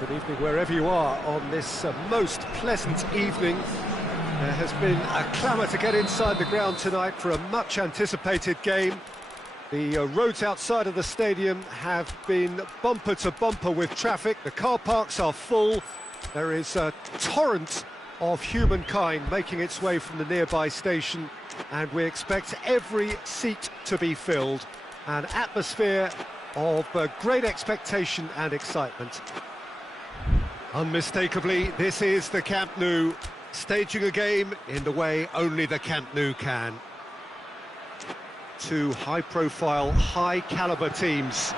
Good evening wherever you are on this most pleasant evening. There has been a clamour to get inside the ground tonight for a much anticipated game. The roads outside of the stadium have been bumper to bumper with traffic. The car parks are full. There is a torrent of humankind making its way from the nearby station, and we expect every seat to be filled. An atmosphere of great expectation and excitement. Unmistakably, this is the Camp Nou, staging a game in the way only the Camp Nou can. Two high-profile, high-caliber teams.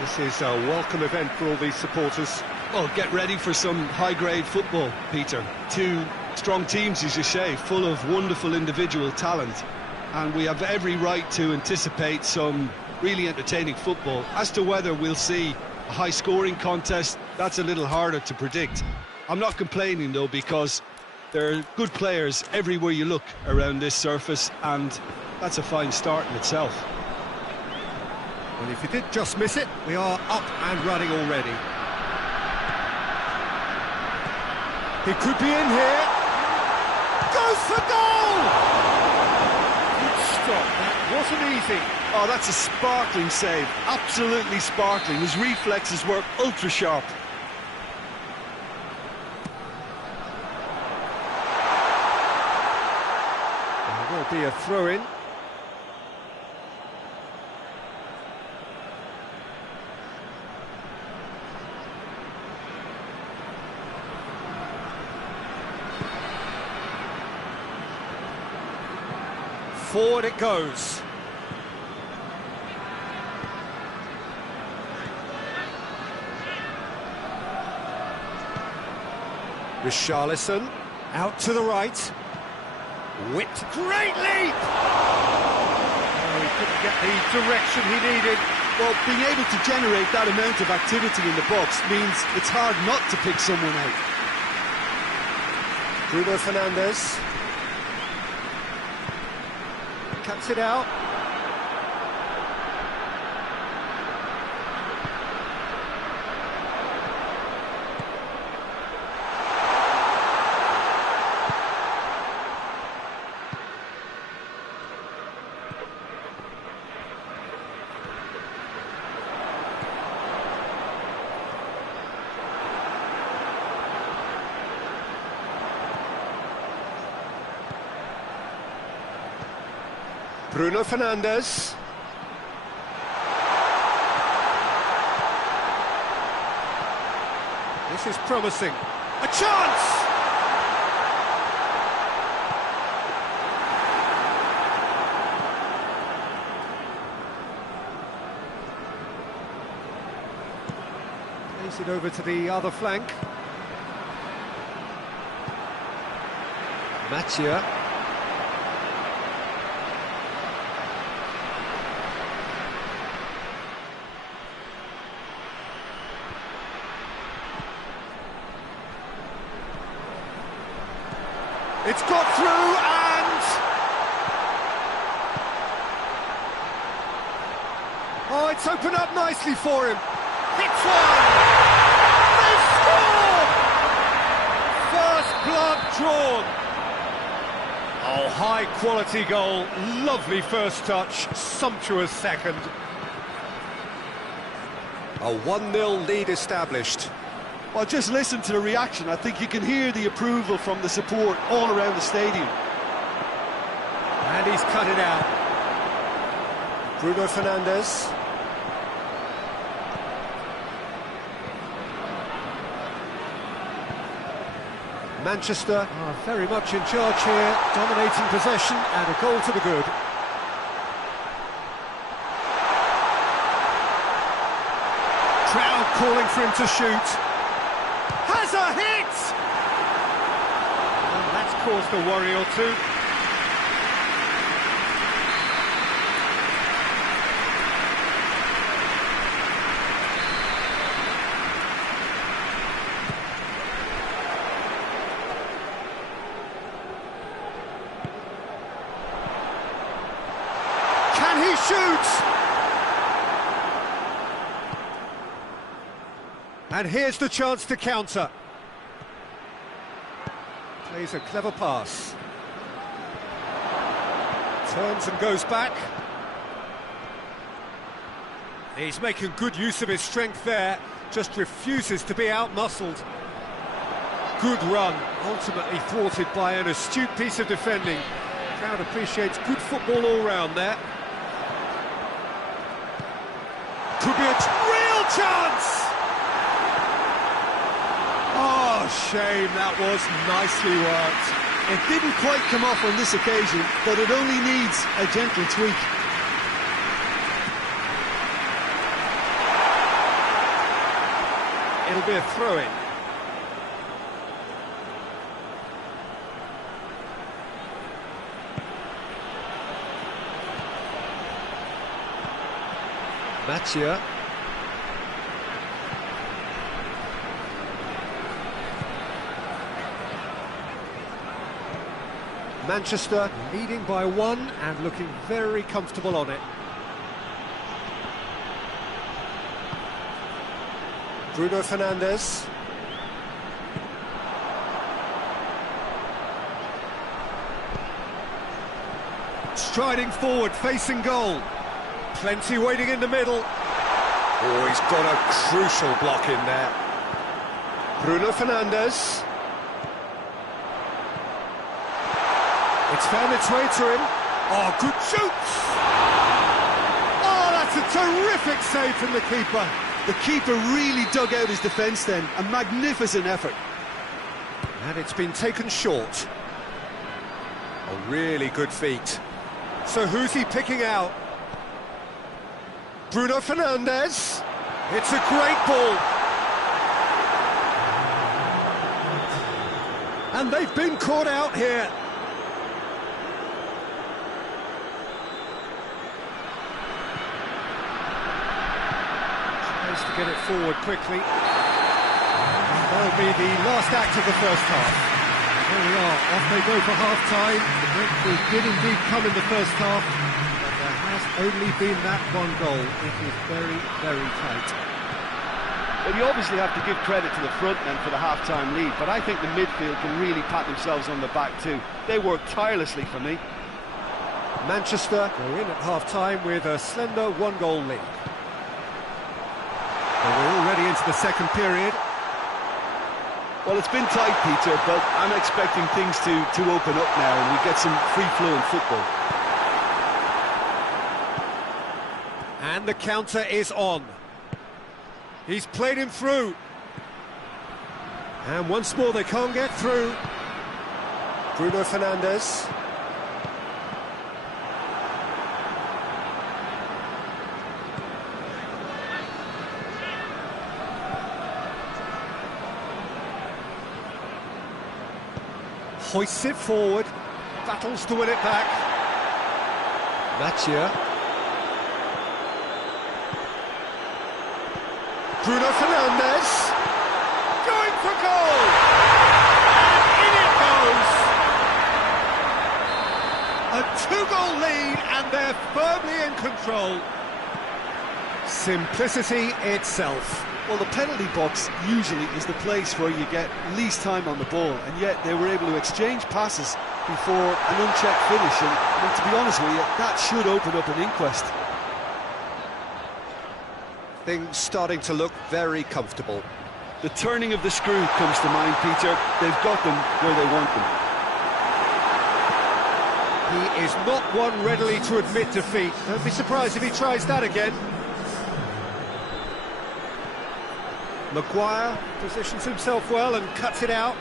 This is a welcome event for all these supporters. Well, get ready for some high-grade football, Peter. Two strong teams, as you say, full of wonderful individual talent. And we have every right to anticipate some really entertaining football. As to whether we'll see a high-scoring contest, that's a little harder to predict. I'm not complaining, though, because there are good players everywhere you look around this surface, and that's a fine start in itself. Well, if you did just miss it, we are up and running already. He could be in here. Goes for goal! Good stop, that wasn't easy. Oh, that's a sparkling save, absolutely sparkling. His reflexes were ultra sharp. There will be a throw-in. Forward it goes. Richarlison, out to the right. Whipped, great leap! Oh, he couldn't get the direction he needed. Well, being able to generate that amount of activity in the box means it's hard not to pick someone out. Bruno Fernandes. Cuts it out. Bruno Fernandes. This is promising. A chance! Plays it over to the other flank. Mathieu. It's got through and... Oh, it's opened up nicely for him. Hits one! They score! First blood drawn. Oh, high-quality goal. Lovely first touch. Sumptuous second. A 1-0 lead established. Well, just listen to the reaction. I think you can hear the approval from the support all around the stadium. And he's cut it out. Bruno Fernandes. Manchester are very much in charge here, dominating possession and a goal to the good. Crowd calling for him to shoot. Has a hit! And that's caused a worry or two. Can he shoot? And here's the chance to counter. Plays a clever pass. Turns and goes back. He's making good use of his strength there, just refuses to be out-muscled. Good run, ultimately thwarted by an astute piece of defending. The crowd appreciates good football all round there. Could be a real chance! Oh, shame, that was nicely worked. It didn't quite come off on this occasion, but it only needs a gentle tweak. It'll be a throw-in. HIEUT. Manchester leading by 1 and looking very comfortable on it. Bruno Fernandes. Striding forward, facing goal. Plenty waiting in the middle. Oh, he's got a crucial block in there. Bruno Fernandes. It's found its way to him. Oh, good shoot! Oh, that's a terrific save from the keeper. The keeper really dug out his defence then. A magnificent effort. And it's been taken short. A really good feat. So who's he picking out? Bruno Fernandes. It's a great ball. And they've been caught out here. Tries to get it forward quickly. And that'll be the last act of the first half. There we are, off they go for half-time. The breakthrough did indeed come in the first half, but there has only been that one goal. It is very, very tight. Well, you obviously have to give credit to the front men for the half-time lead, but I think the midfield can really pat themselves on the back too. They worked tirelessly for me. Manchester go in at half-time with a slender one-goal lead. So we're already into the second period. Well, it's been tight, Peter, but I'm expecting things to open up now and we get some free-flowing football. And the counter is on. He's played him through. And once more they can't get through. Bruno Fernandes. Hoists it forward, battles to win it back. HIEUT. Bruno Fernandes. Going for goal! And in it goes! A 2-goal lead and they're firmly in control. Simplicity itself. Well, the penalty box usually is the place where you get least time on the ball, and yet they were able to exchange passes before an unchecked finish, and I mean, to be honest with you, that should open up an inquest. Things starting to look very comfortable. The turning of the screw comes to mind, Peter. They've got them where they want them. He is not one readily to admit defeat. Don't be surprised if he tries that again. Maguire positions himself well and cuts it out.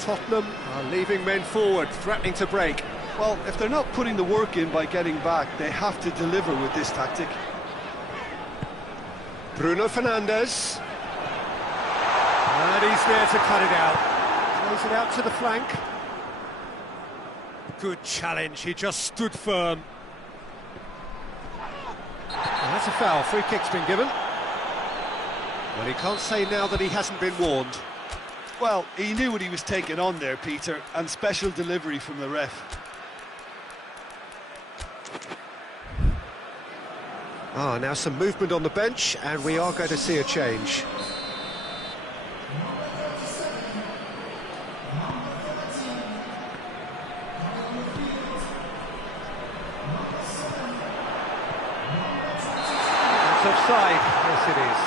Tottenham are leaving men forward, threatening to break. Well, if they're not putting the work in by getting back, they have to deliver with this tactic. Bruno Fernandes. And he's there to cut it out. Plays it out to the flank. Good challenge, he just stood firm. And that's a foul, free kick's been given. Well, he can't say now that he hasn't been warned. Well, he knew what he was taking on there, Peter, and special delivery from the ref. Now some movement on the bench, and we are going to see a change. That's offside. Yes, it is.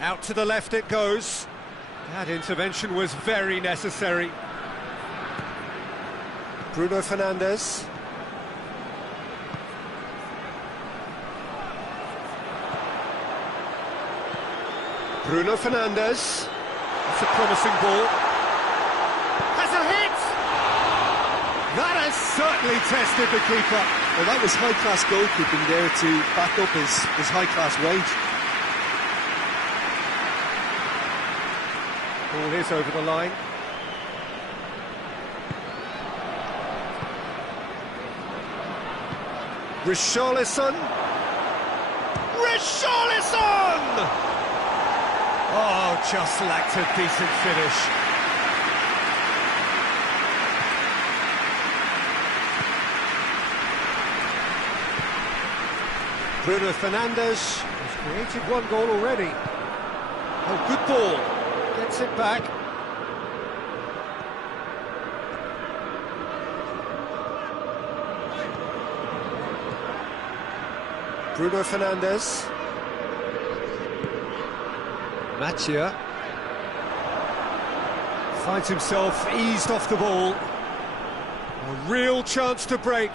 Out to the left it goes. That intervention was very necessary. Bruno Fernandes. Bruno Fernandes. That's a promising ball. Has a hit! That has certainly tested the keeper. Well, that was high-class goalkeeping there to back up his high-class wage. Ball is over the line. Richarlison! Richarlison! Oh, just lacked a decent finish. Bruno Fernandes has created one goal already. Oh, good ball. Gets it back. Bruno Fernandes. Mathieu finds himself eased off the ball. A real chance to break.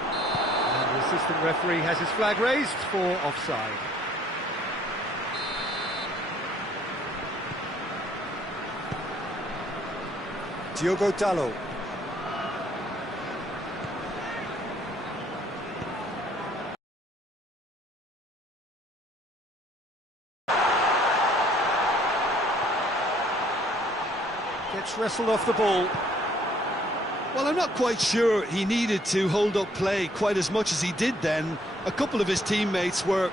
And the assistant referee has his flag raised for offside. Diogo Dalot. Gets wrestled off the ball. Well, I'm not quite sure he needed to hold up play quite as much as he did then. A couple of his teammates were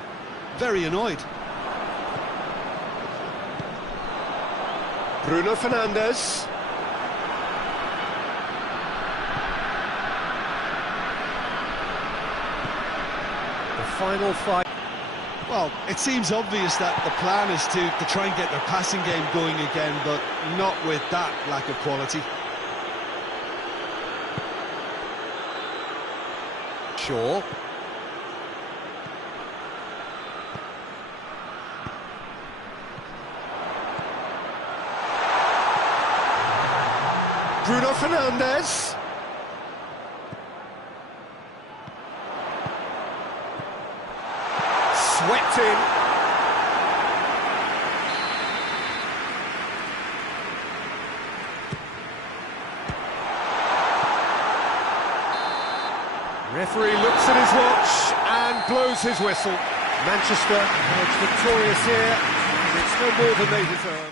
very annoyed. Bruno Fernandes. The final fight. Well, it seems obvious that the plan is to try and get their passing game going again, but not with that lack of quality. Shaw. Bruno Fernandes. Swept in. Referee looks at his watch and blows his whistle. Manchester emerge victorious here, and it's no more than they deserve.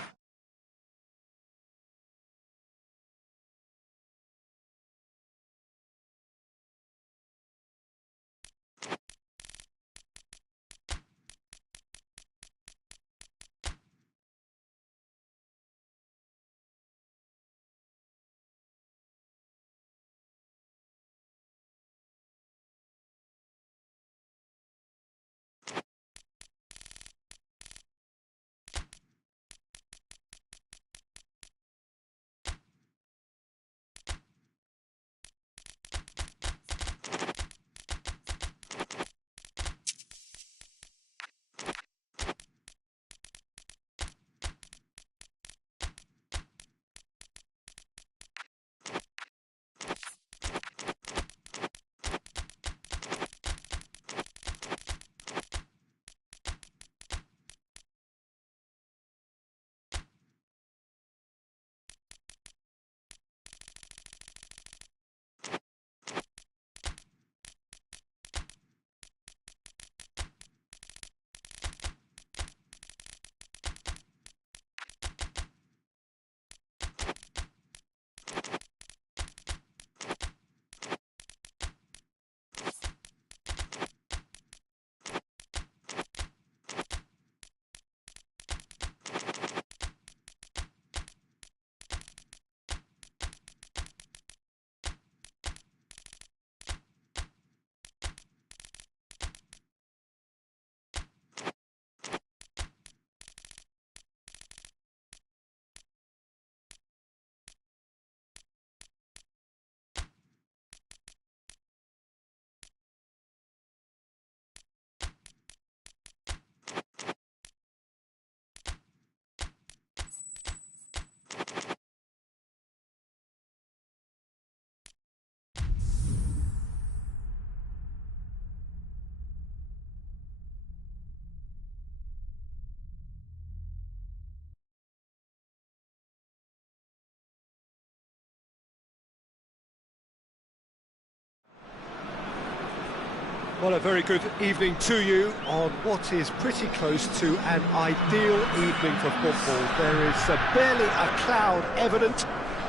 Well, a very good evening to you on what is pretty close to an ideal evening for football. There is barely a cloud evident.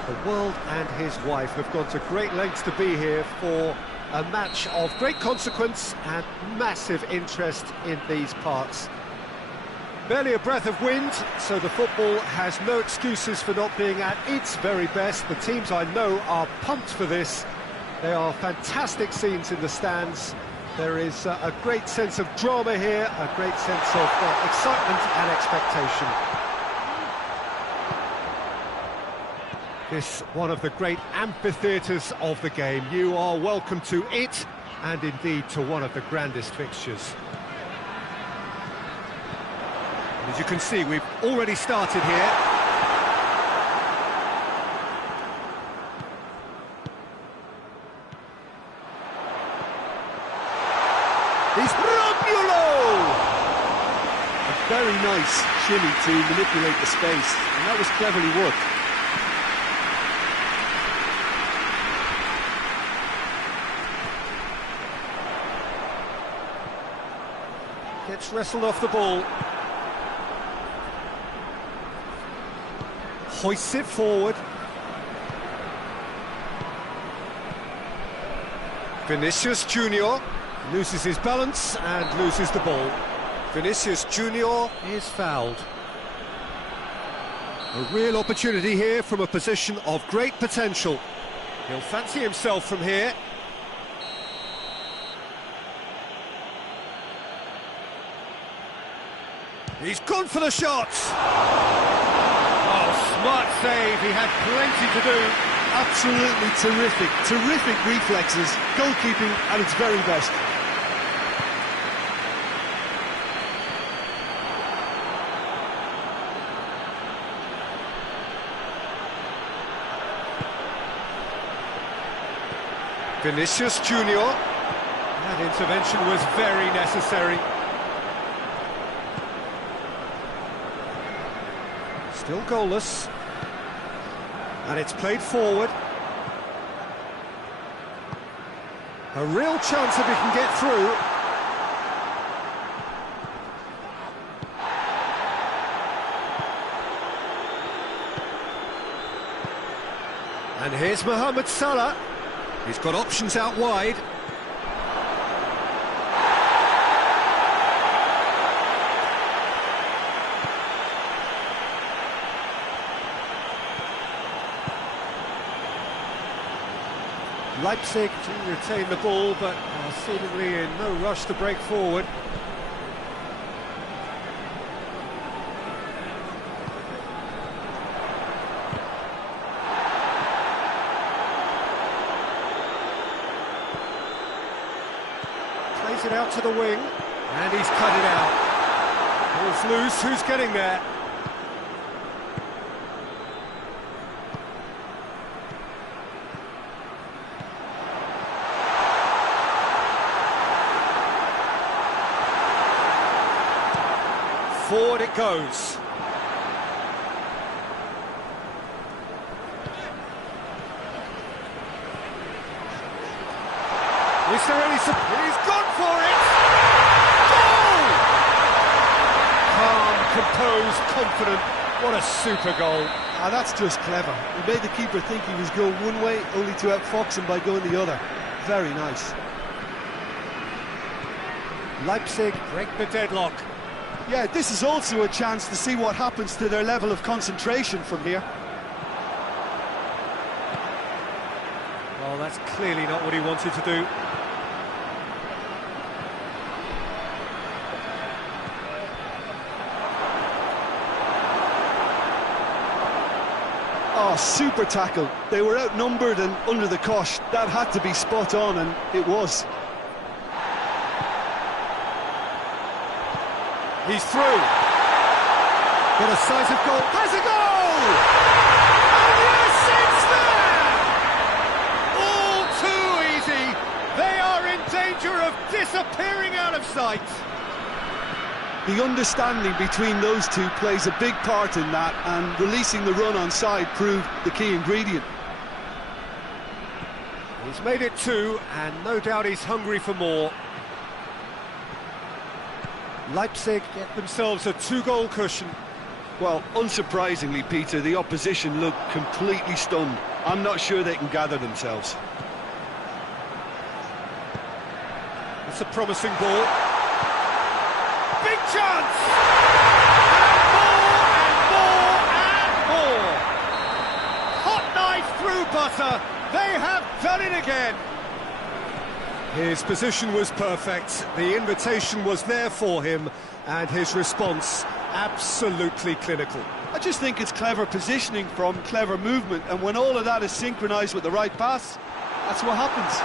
The world and his wife have gone to great lengths to be here for a match of great consequence and massive interest in these parts. Barely a breath of wind, so the football has no excuses for not being at its very best. The teams I know are pumped for this. They are fantastic scenes in the stands. There is a great sense of drama here, a great sense of excitement and expectation. This one of the great amphitheatres of the game. You are welcome to it, and indeed to one of the grandest fixtures. As you can see, we've already started here. He's Romulo! A very nice shimmy to manipulate the space, and that was cleverly worked. Gets wrestled off the ball. Hoists it forward. Vinicius Junior loses his balance and loses the ball. Vinicius Junior is fouled. A real opportunity here from a position of great potential. He'll fancy himself from here. He's gone for the shots. Oh, smart save. He had plenty to do. Absolutely terrific reflexes, goalkeeping at its very best. Vinicius Junior. That intervention was very necessary. Still goalless. And it's played forward. A real chance if he can get through. And here's Mohamed Salah. He's got options out wide. Leipzig to retain the ball, but are seemingly in no rush to break forward. Plays it out to the wing, and he's cut it out. Ball's loose, who's getting there? Forward it goes. Is there any support? He's gone for it! Goal! Calm, composed, confident. What a super goal. Ah, that's just clever. He made the keeper think he was going one way, only to outfox him by going the other. Very nice. Leipzig break the deadlock. Yeah, this is also a chance to see what happens to their level of concentration from here. Well, that's clearly not what he wanted to do. Oh, super tackle. They were outnumbered and under the cosh. That had to be spot on, and it was. He's through. Got a decisive goal. Has a goal! And yes, it's there! All too easy. They are in danger of disappearing out of sight. The understanding between those two plays a big part in that, and releasing the run on side proved the key ingredient. He's made it two, and no doubt he's hungry for more. Leipzig get themselves a 2-goal cushion. Well, unsurprisingly, Peter, the opposition look completely stunned. I'm not sure they can gather themselves. It's a promising ball. Big chance! And more! Hot knife through butter. They have done it again. His position was perfect. The invitation was there for him, and his response absolutely clinical. I just think it's clever positioning from clever movement, and when all of that is synchronised with the right pass, that's what happens.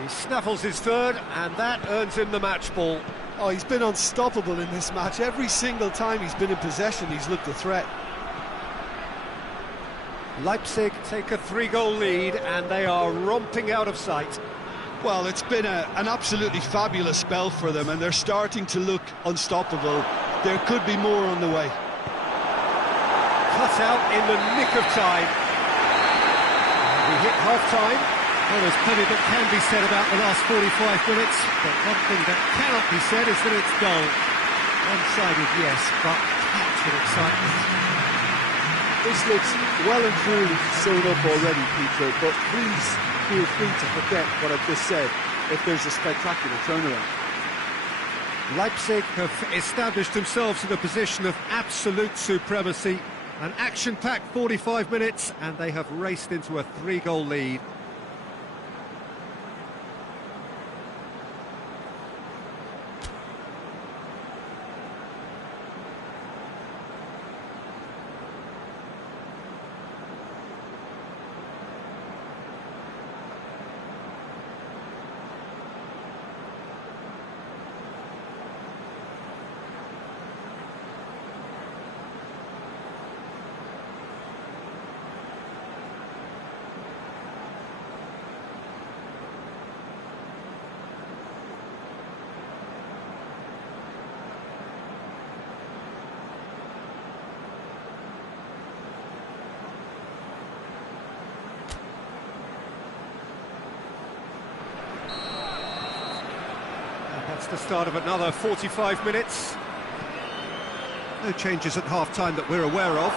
He snaffles his third, and that earns him the match ball. Oh, he's been unstoppable in this match. Every single time he's been in possession, he's looked a threat. Leipzig take a 3-goal lead, and they are romping out of sight. Well, it's been an absolutely fabulous spell for them, and they're starting to look unstoppable. There could be more on the way. Cut out in the nick of time. We hit half-time. Well, there's plenty that can be said about the last 45 minutes, but one thing that cannot be said is that it's dull. One-sided, yes, but packed with excitement. This looks well and truly sewn up already, Peter, but please feel free to forget what I've just said if there's a spectacular turnaround. Leipzig have established themselves in a position of absolute supremacy. An action-packed 45 minutes, and they have raced into a 3-goal lead. That's the start of another 45 minutes. No changes at half-time that we're aware of.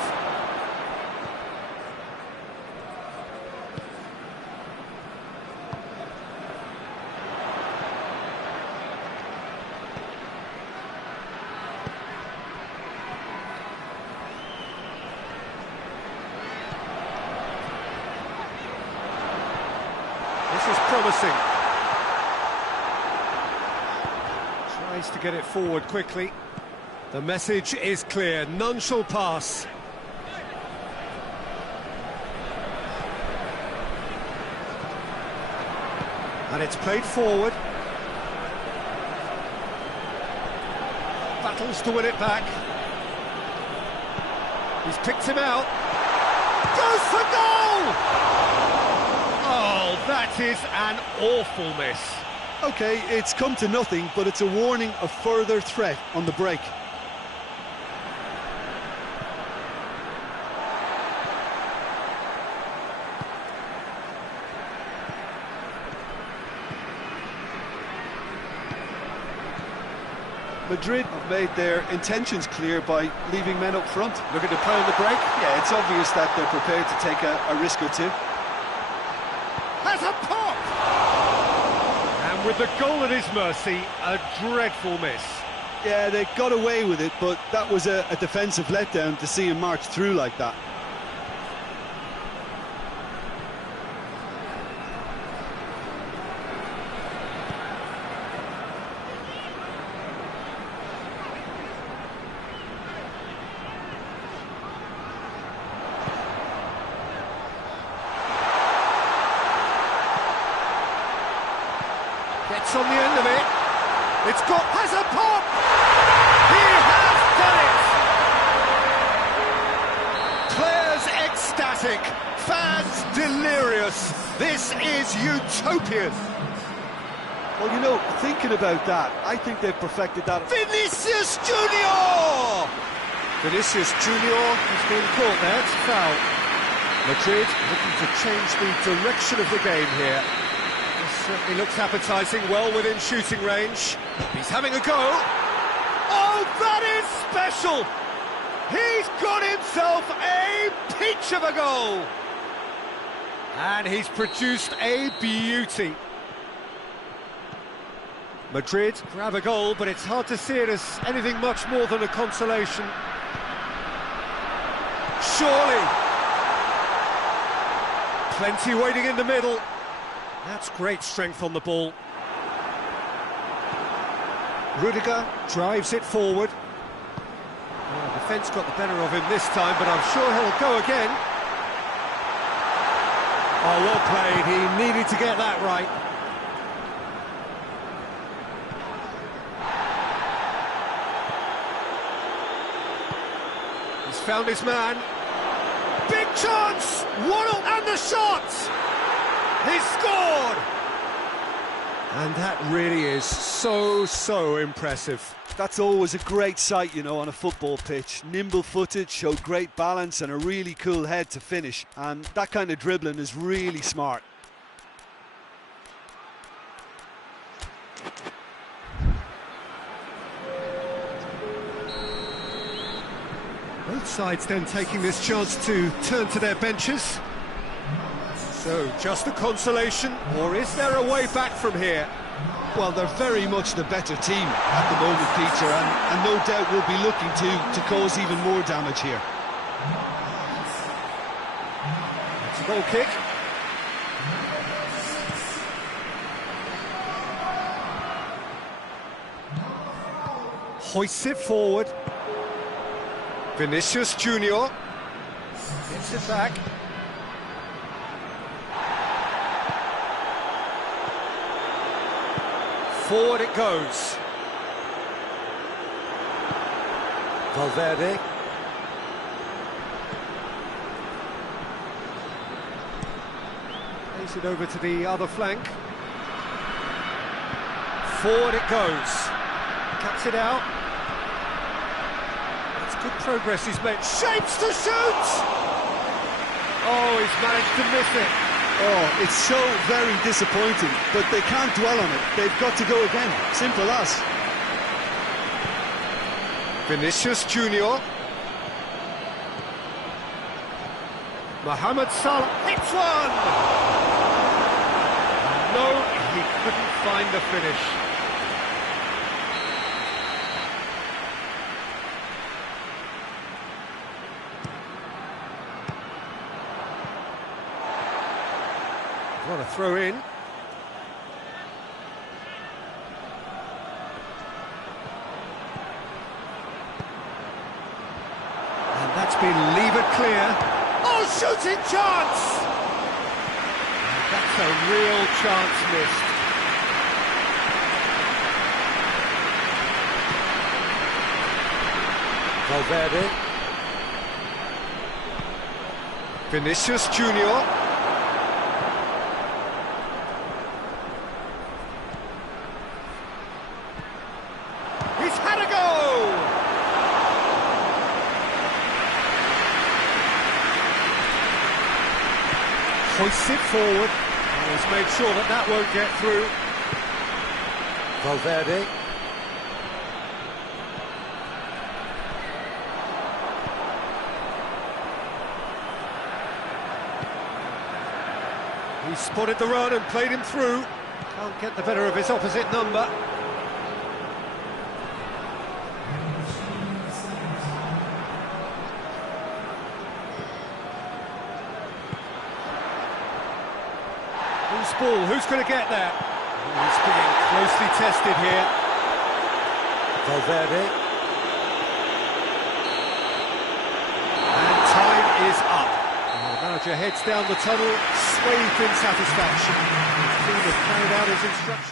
This is promising. Tries to get it forward quickly. The message is clear, none shall pass. And it's played forward. Battles to win it back. He's picked him out. Goes for goal! Oh, that is an awful miss. OK, it's come to nothing, but it's a warning of further threat on the break. Madrid have made their intentions clear by leaving men up front. Looking to play on the break. Yeah, it's obvious that they're prepared to take a risk or two. Has a pop! And with the goal at his mercy, a dreadful miss. Yeah, they got away with it, but that was a defensive letdown to see him march through like that. Gets on the end of it. It's got... has a pop! He has done it! Players ecstatic, fans delirious. This is utopian. Well, you know, thinking about that, I think they've perfected that. Vinicius Junior! Vinicius Junior has been caught there. It's a foul. Madrid looking to change the direction of the game here. This certainly looks appetising, well within shooting range. He's having a go. Oh, that is special! He's got himself a peach of a goal! And he's produced a beauty. Madrid grab a goal, but it's hard to see it as anything much more than a consolation. Surely! Plenty waiting in the middle. That's great strength on the ball. Rudiger drives it forward. Well, the defence got the better of him this time, but I'm sure he'll go again. Oh, well played. He needed to get that right. He's found his man. Big chance! 1-0 and the shot! He's scored! And that really is so impressive. That's always a great sight, you know, on a football pitch. Nimble-footed, showed great balance and a really cool head to finish. And that kind of dribbling is really smart. Both sides then taking this chance to turn to their benches. So, just a consolation, or is there a way back from here? Well, they're very much the better team at the moment, Peter, and no doubt will be looking to cause even more damage here. It's a goal kick. Hoists it forward. Vinicius Junior gets it back. Forward it goes. Valverde. Plays it over to the other flank. Forward it goes. Cuts it out. That's good progress he's made. Shapes to shoot! Oh, he's managed to miss it. Oh, it's so very disappointing, but they can't dwell on it. They've got to go again. Simple as. Vinicius Junior. Mohamed Salah hits one! No, he couldn't find the finish. What a throw in. And that's been levered clear. Oh, shooting chance! And that's a real chance missed. Valverde. Vinicius Junior. He's had a go! Hoists it forward. And he's made sure that that won't get through. Valverde. He spotted the run and played him through. Can't get the better of his opposite number. Who's ball? Who's going to get that? He's being closely tested here. Valverde. And time is up. The manager heads down the tunnel, swathed in satisfaction. His team have carried out his instructions.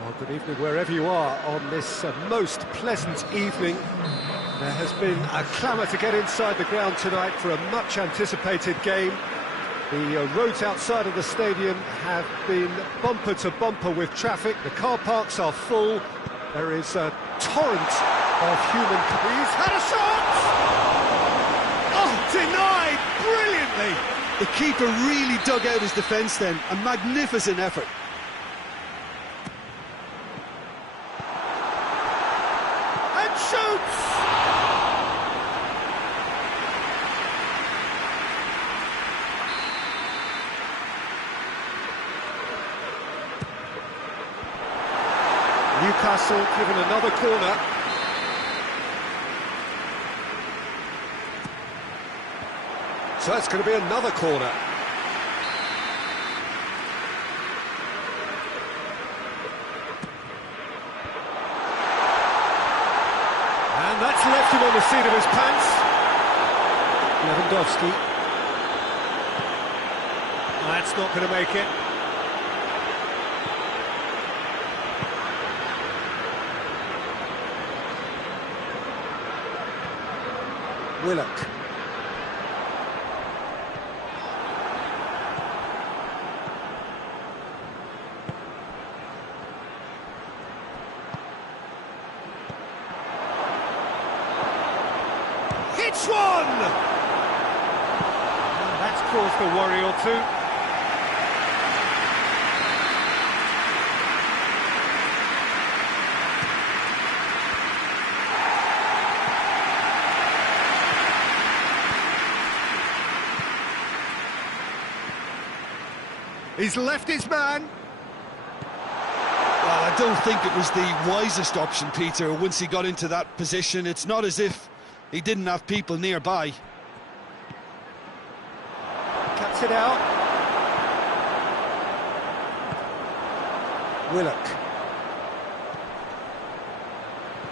Well, good evening wherever you are on this most pleasant evening. There has been a clamour to get inside the ground tonight for a much-anticipated game. The roads outside of the stadium have been bumper to bumper with traffic. The car parks are full. There is a torrent of human... He's had a shot! Oh, denied brilliantly! The keeper really dug out his defence then. A magnificent effort. And shoots! Newcastle given another corner. So that's going to be another corner. And that's left him on the seat of his pants. Lewandowski. That's not going to make it. Willock. Hits one! That's caused a worry or two. He's left his man. Well, I don't think it was the wisest option, Peter, once he got into that position. It's not as if he didn't have people nearby. Cuts it out. Willock.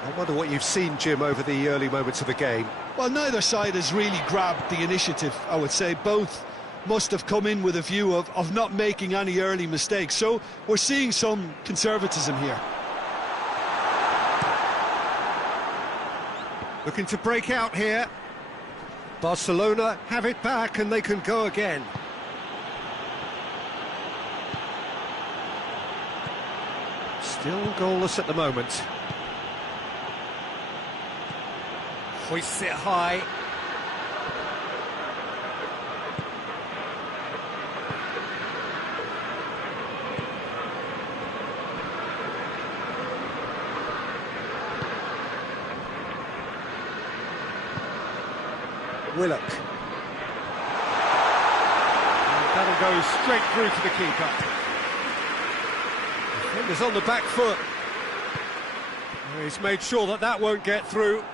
I wonder what you've seen, Jim, over the early moments of the game. Well, neither side has really grabbed the initiative, I would say. Both must have come in with a view of not making any early mistakes. So we're seeing some conservatism here. Looking to break out here. Barcelona have it back and they can go again. Still goalless at the moment. Hoists it high. Willock. And that'll go straight through to the keeper. Defender's on the back foot. He's made sure that that won't get through.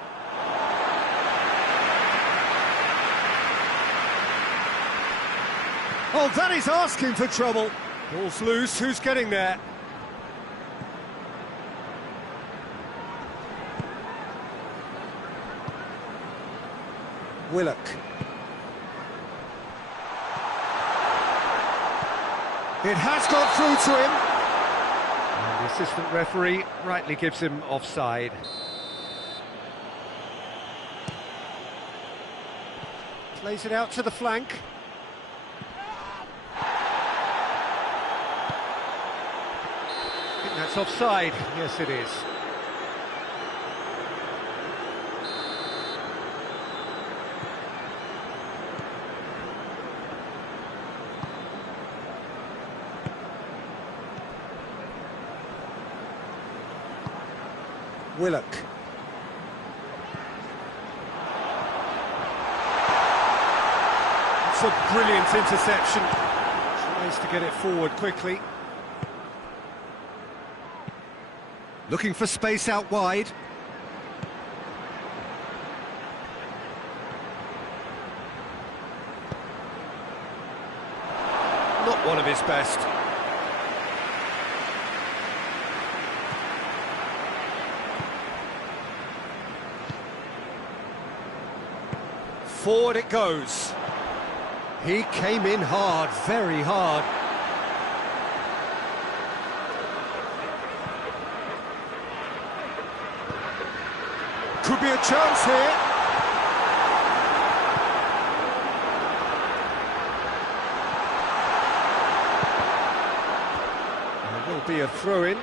Oh, that is asking for trouble. Ball's loose, who's getting there? Willock. It has got through to him. And the assistant referee rightly gives him offside. Plays it out to the flank. I think that's offside. Yes, it is. Willock. It's a brilliant interception. Tries to get it forward quickly. Looking for space out wide. Not one of his best. Forward it goes. He came in hard, very hard. Could be a chance here. There will be a throw-in.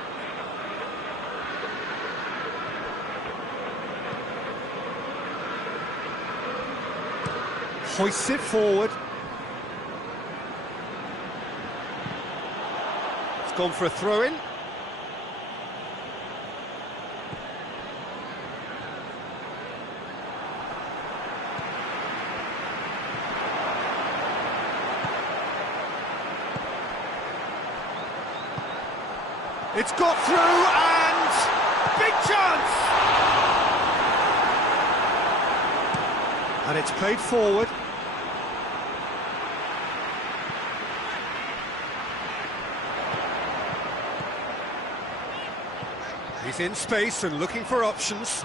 Hoists it forward. It's gone for a throw-in. It's got through and big chance! And it's played forward. He's in space and looking for options.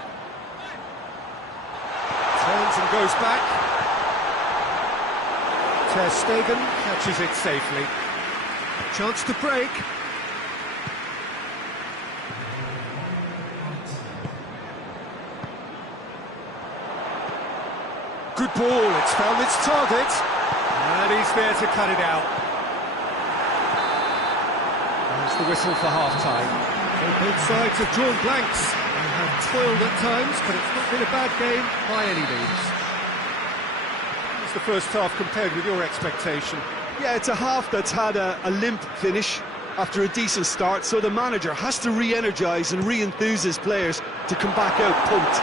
Turns and goes back. Ter Stegen catches it safely. Chance to break. Good ball, it's found its target. And he's there to cut it out. There's the whistle for half-time. Both sides have drawn blanks. They have toiled at times, but it's not been a bad game by any means. It's the first half compared with your expectation. Yeah, it's a half that's had a limp finish after a decent start, so the manager has to re-energise and re-enthuse his players to come back out pumped.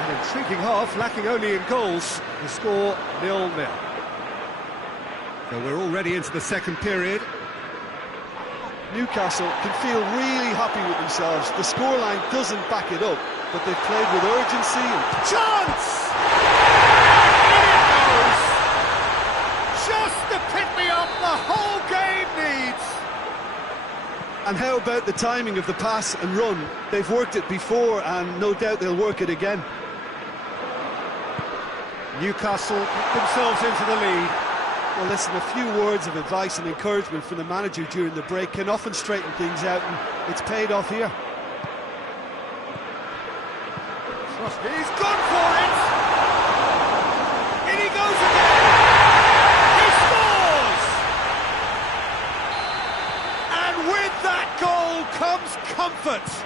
An intriguing half, lacking only in goals. The score 0-0. So we're already into the second period. Newcastle can feel really happy with themselves. The scoreline doesn't back it up, but they've played with urgency and... Chance! In it goes! Just the pick-me-up the whole game needs! And how about the timing of the pass and run? They've worked it before, and no doubt they'll work it again. Newcastle put themselves into the lead. Well, listen, a few words of advice and encouragement from the manager during the break can often straighten things out, and it's paid off here. He's gone for it! In he goes again! He scores! And with that goal comes comfort!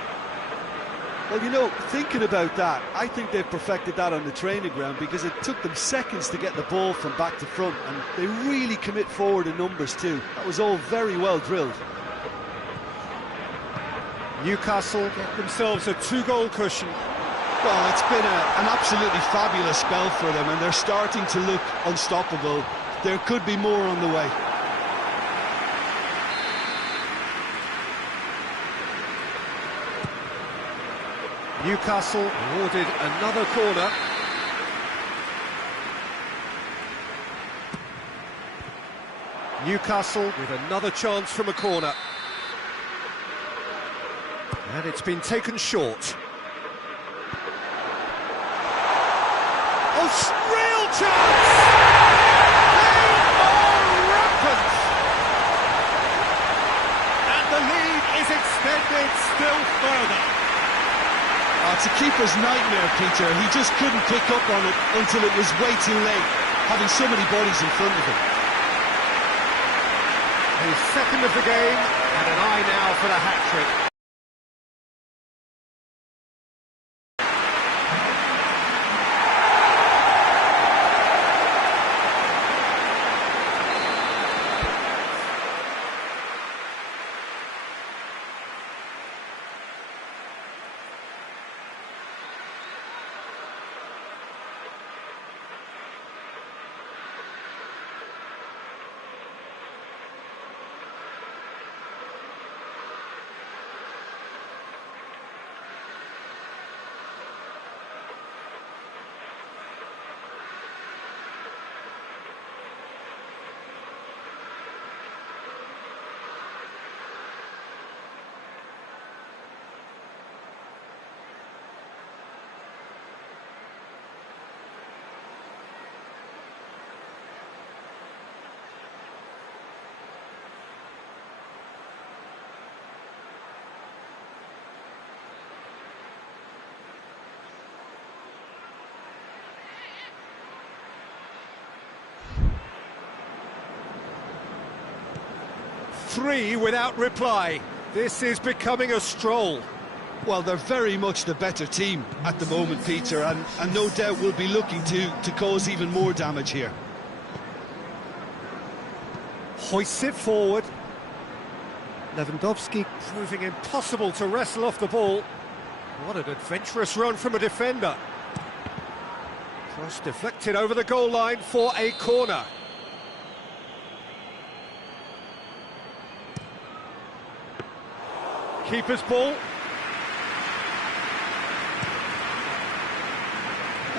Well, you know, thinking about that, I think they've perfected that on the training ground, because it took them seconds to get the ball from back to front, and they really commit forward in numbers too. That was all very well drilled. Newcastle get themselves a 2-goal cushion. Well, it's been an absolutely fabulous spell for them, and they're starting to look unstoppable. There could be more on the way. Newcastle awarded another corner. Newcastle with another chance from a corner. And it's been taken short. Oh, real chance! They are rampant! And the lead is extended still further. It's a keeper's nightmare, Peter. He just couldn't pick up on it until it was way too late, having so many bodies in front of him. His second of the game, and an eye now for the hat-trick. 3 without reply. This is becoming a stroll. Well, they're very much the better team at the moment, Peter, and no doubt will be looking to cause even more damage here. Hoists it forward. Lewandowski proving impossible to wrestle off the ball. What an adventurous run from a defender. Cross deflected over the goal line for a corner. Keeper's ball.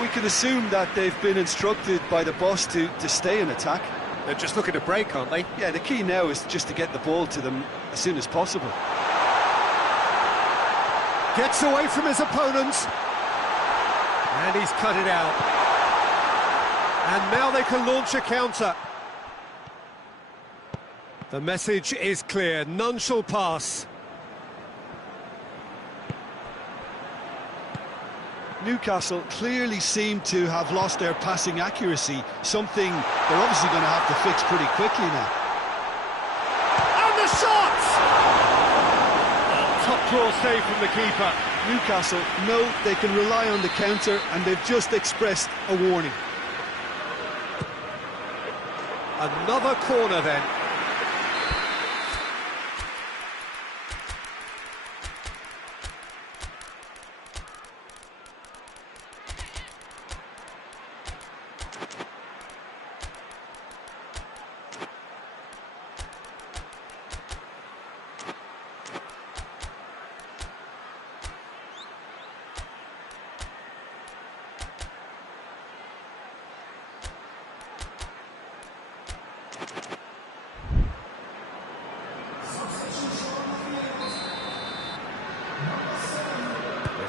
We can assume that they've been instructed by the boss to stay in attack. They're just looking to break, aren't they? Yeah, the key now is just to get the ball to them as soon as possible. Gets away from his opponents. And he's cut it out. And now they can launch a counter. The message is clear, none shall pass. Newcastle clearly seem to have lost their passing accuracy, something they're obviously going to have to fix pretty quickly now. And the shot! Top draw save from the keeper. Newcastle know they can rely on the counter, and they've just expressed a warning. Another corner then.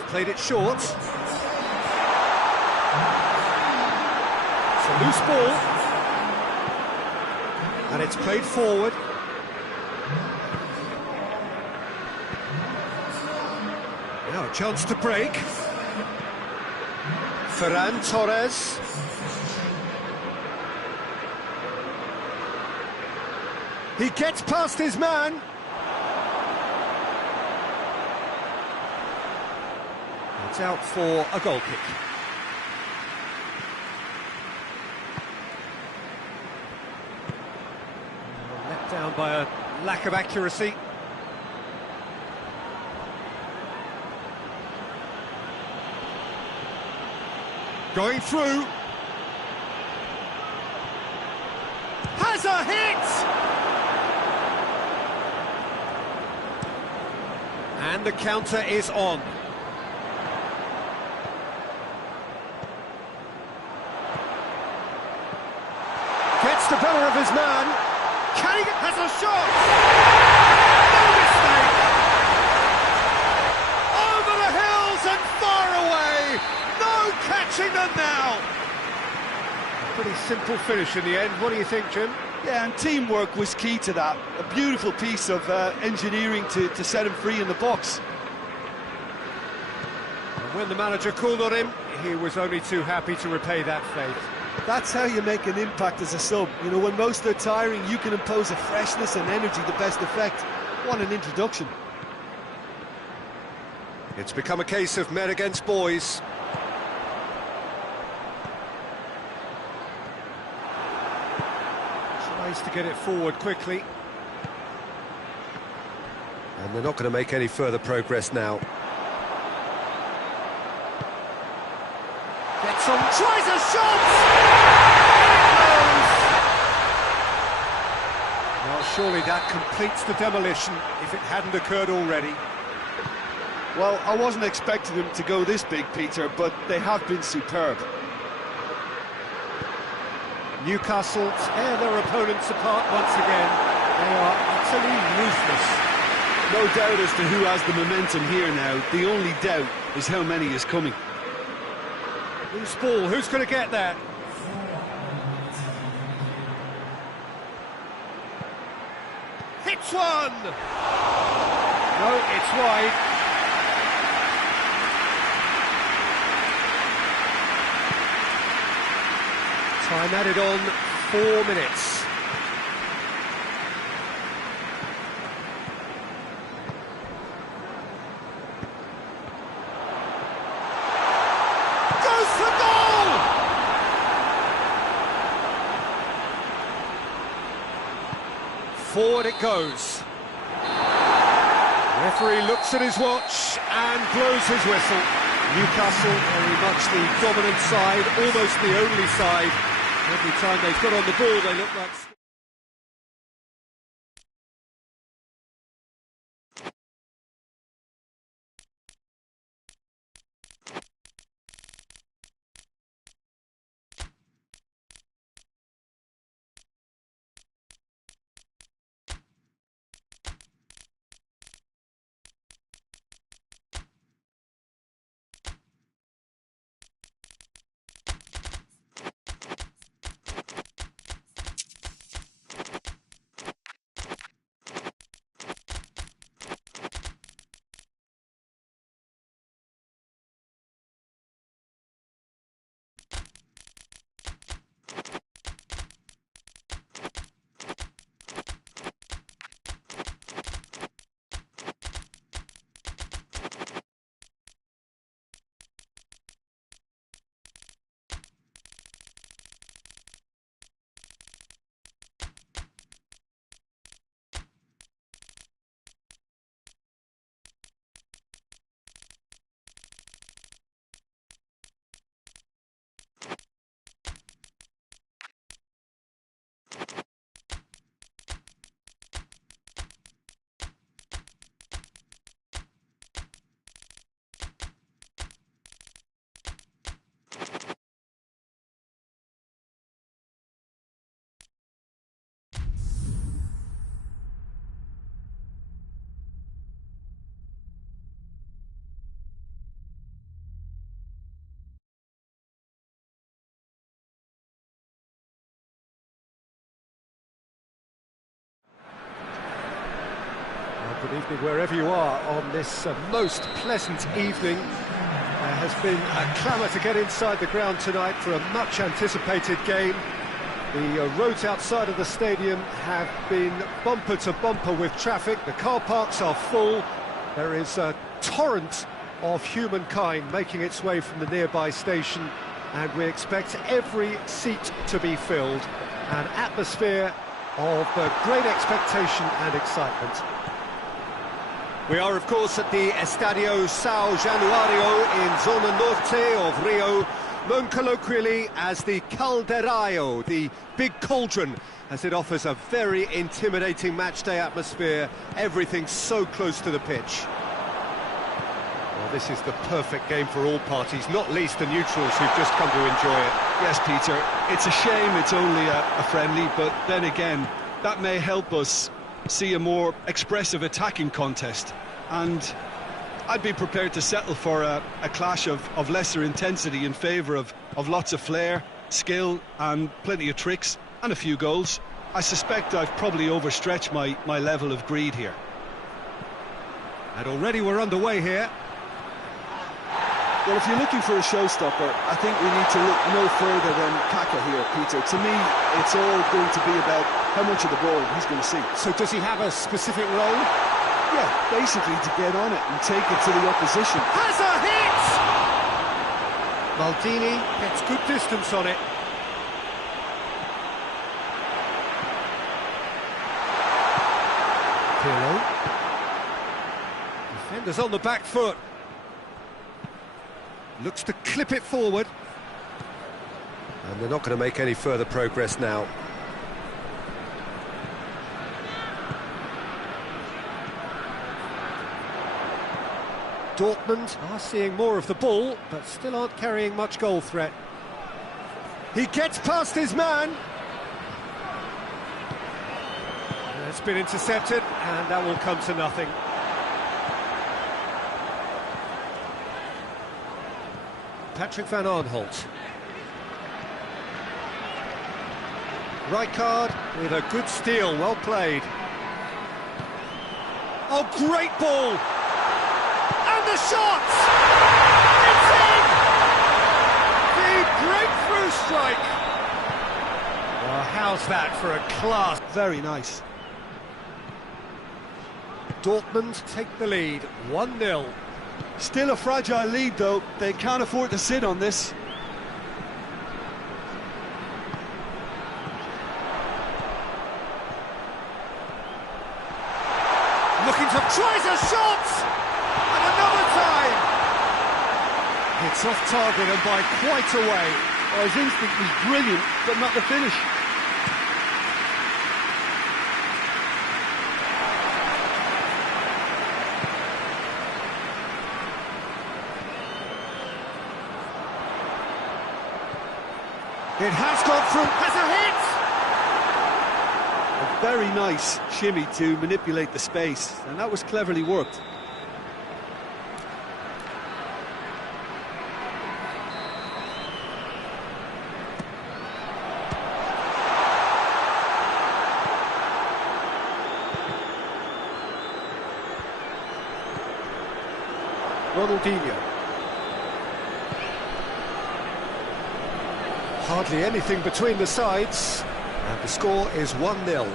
Played it short. It's a loose ball. And it's played forward. Now a chance to break. Ferran Torres. He gets past his man. It's out for a goal kick. Let down by a lack of accuracy. Going through. Has a hit! And the counter is on. Gets the better of his man. Can he has a shot! No mistake! Over the hills and far away! No catching them now! A pretty simple finish in the end. What do you think, Jim? Yeah, and teamwork was key to that. A beautiful piece of engineering to set him free in the box. And when the manager called on him, he was only too happy to repay that faith. That's how you make an impact as a sub. You know, when most are tiring, you can impose a freshness and energy to best effect. What an introduction. It's become a case of men against boys. Tries to get it forward quickly. And they're not going to make any further progress now. Gets on, tries a shot! Well, surely that completes the demolition if it hadn't occurred already. Well, I wasn't expecting them to go this big, Peter, but they have been superb. Newcastle tear their opponents apart once again. They are utterly ruthless. No doubt as to who has the momentum here now. The only doubt is how many is coming. Loose ball, who's going to get that? Hits one! No, it's wide. Time added on, 4 minutes. Forward it goes. Referee looks at his watch and blows his whistle. Newcastle very much the dominant side, almost the only side. Every time they've got on the ball, they look like... Good evening wherever you are on this most pleasant evening. There has been a clamour to get inside the ground tonight for a much anticipated game. The roads outside of the stadium have been bumper to bumper with traffic. The car parks are full. There is a torrent of humankind making its way from the nearby station, and we expect every seat to be filled. An atmosphere of great expectation and excitement. We are, of course, at the Estadio São Januário in Zona Norte of Rio, known colloquially as the Caldeirão, the big cauldron, as it offers a very intimidating matchday atmosphere, everything so close to the pitch. Well, this is the perfect game for all parties, not least the neutrals who've just come to enjoy it. Yes, Peter, it's a shame it's only a friendly, but then again, that may help us see a more expressive attacking contest, and I'd be prepared to settle for a clash of lesser intensity in favour of lots of flair, skill and plenty of tricks and a few goals. I suspect I've probably overstretched my level of greed here. And already we're underway here. Well, if you're looking for a showstopper, I think we need to look no further than Kaka here, Peter. To me, it's all going to be about how much of the ball he's going to see. So does he have a specific role? Yeah, basically to get on it and take it to the opposition. Has a hit! Maldini gets good distance on it. Pirlo. Defenders on the back foot. Looks to clip it forward. And they're not going to make any further progress now. Dortmund are seeing more of the ball, but still aren't carrying much goal threat. He gets past his man. It's been intercepted, and that will come to nothing. Patrick van Aanholt. Rijkaard with a good steal, well played. Oh, great ball! And the shot! It's in! The breakthrough strike! Well, how's that for a class? Very nice. Dortmund take the lead, 1-0. Still a fragile lead, though. They can't afford to sit on this. It's off target and by quite a way. Oh, his instinct was brilliant, but not the finish. It has gone through, has a hit! A very nice shimmy to manipulate the space, and that was cleverly worked. Ronaldinho. Hardly anything between the sides, and the score is 1-0.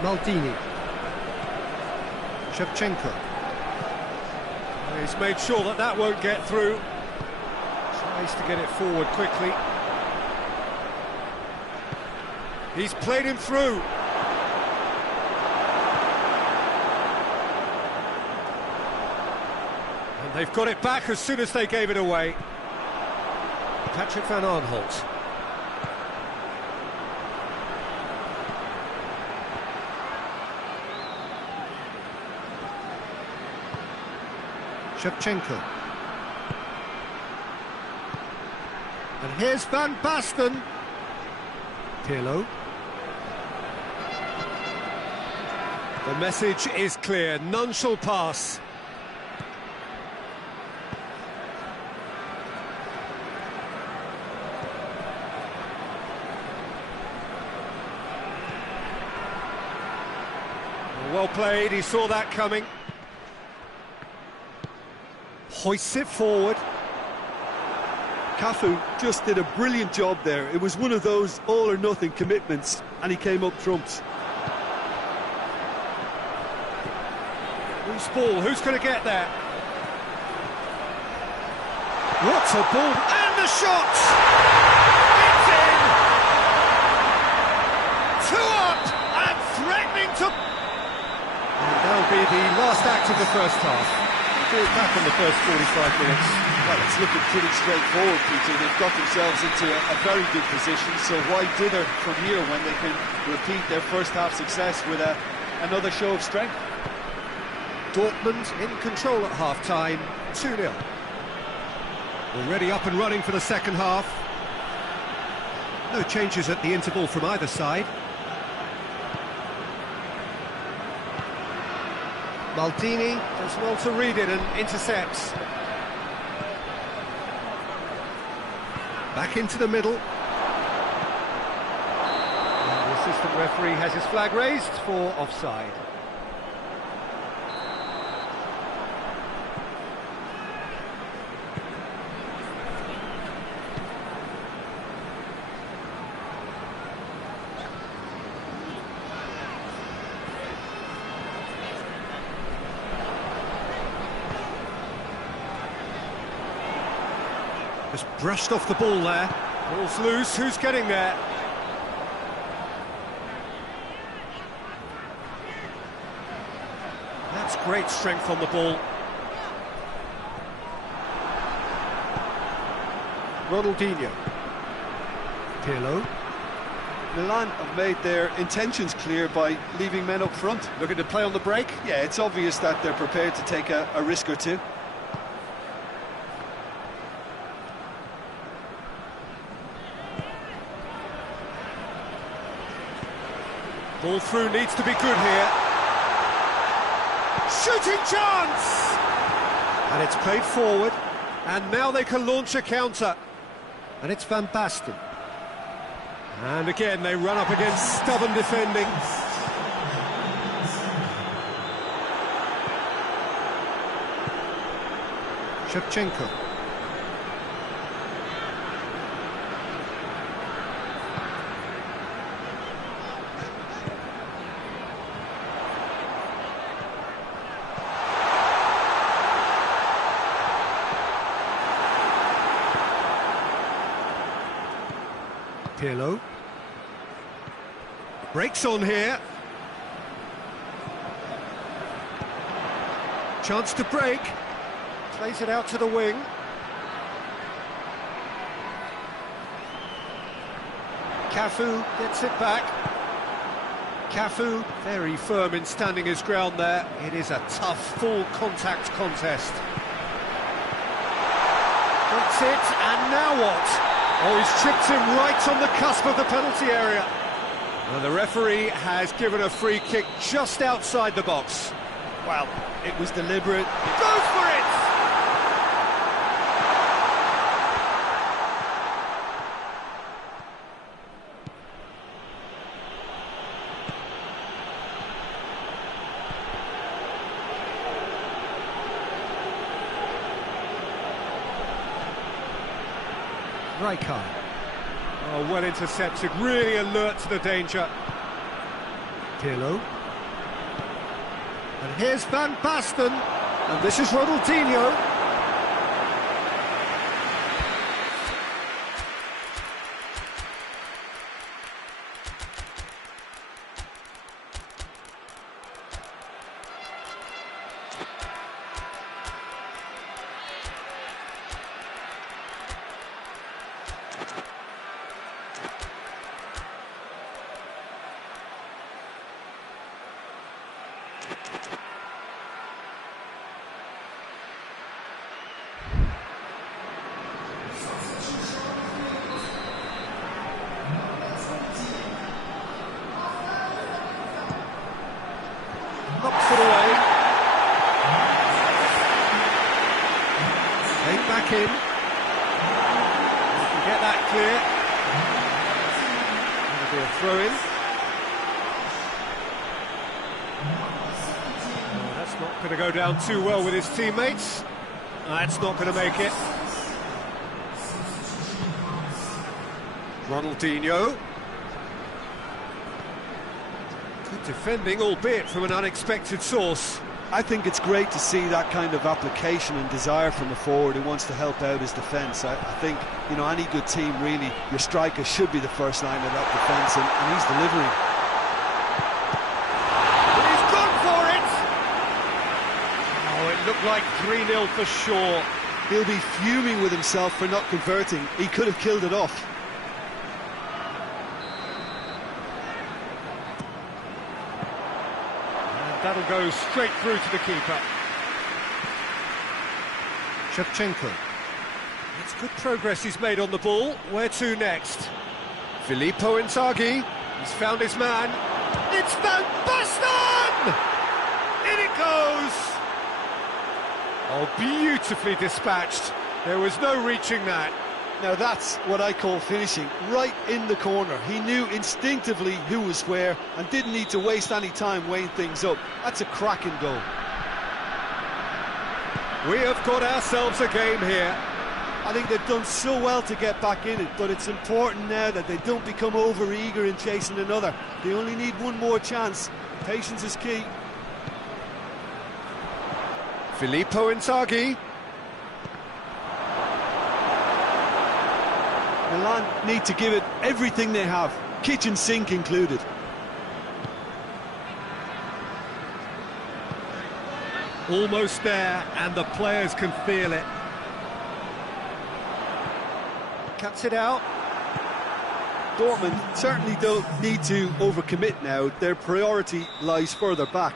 Maldini. Shevchenko. He's made sure that that won't get through. Tries to get it forward quickly. He's played him through. And they've got it back as soon as they gave it away. Patrick van Aanholt. Shevchenko. And here's Van Basten. Pirlo. The message is clear, none shall pass. Well played, he saw that coming. Hoists it forward. Cafu just did a brilliant job there. It was one of those all-or-nothing commitments, and he came up trumps. Who's ball? Who's going to get there? What a ball! And the shot! It's in! 2 up and threatening to... And that'll be the last act of the first half. We'll back on the first 45 minutes. Well, it's looking pretty straightforward, Peter. They've got themselves into a very good position, so why dither from here when they can repeat their first half success with another show of strength? Dortmund in control at half-time, 2-0. Already up and running for the second half. No changes at the interval from either side. Maldini does well to read it and intercepts. Back into the middle. And the assistant referee has his flag raised for offside. Just brushed off the ball there. Ball's loose, who's getting there? That's great strength on the ball. Ronaldinho. Pirlo. Milan have made their intentions clear by leaving men up front. Looking to play on the break. Yeah, it's obvious that they're prepared to take a risk or two. Ball through needs to be good here. Shooting chance! And it's played forward, and now they can launch a counter. And it's Van Basten. And again, they run up against stubborn defending. Shevchenko. Pirlo. Breaks on here. Chance to break. Plays it out to the wing. Cafu gets it back. Cafu very firm in standing his ground there. It is a tough, full contact contest. Gets it, and now what? Oh, he's chipped him right on the cusp of the penalty area. Well, the referee has given a free kick just outside the box. Well, it was deliberate. Goes for it! Rijkaard. Oh, well intercepted, really alert to the danger. Pirlo. And here's Van Basten, and this is Ronaldinho. Knocks it away. Take back in. You can get that clear. That'll be a throw-in. Oh, that's not going to go down too well with his teammates. That's not going to make it. Ronaldinho. Good defending, albeit from an unexpected source. I think it's great to see that kind of application and desire from a forward who wants to help out his defence. I think, you know, any good team, really, your striker should be the first line of that defence, and he's delivering. He's gone for it! Oh, it looked like 3-0 for sure. He'll be fuming with himself for not converting. He could have killed it off. That'll go straight through to the keeper. Shevchenko. It's good progress he's made on the ball. Where to next? Filippo Inzaghi. He's found his man. It's Van Basten! In it goes! Oh, beautifully dispatched. There was no reaching that. Now that's what I call finishing, right in the corner. He knew instinctively who was where and didn't need to waste any time weighing things up. That's a cracking goal. We have got ourselves a game here. I think they've done so well to get back in it, but it's important now that they don't become over-eager in chasing another. They only need one more chance. Patience is key. Filippo Inzaghi. Milan need to give it everything they have, kitchen sink included. Almost there, and the players can feel it. Cuts it out. Dortmund certainly don't need to overcommit now. Their priority lies further back.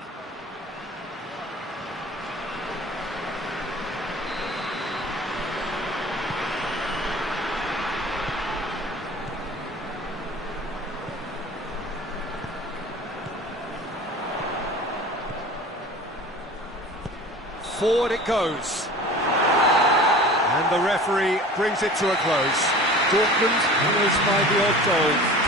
Forward it goes. And the referee brings it to a close. Dortmund winners by the odd goal.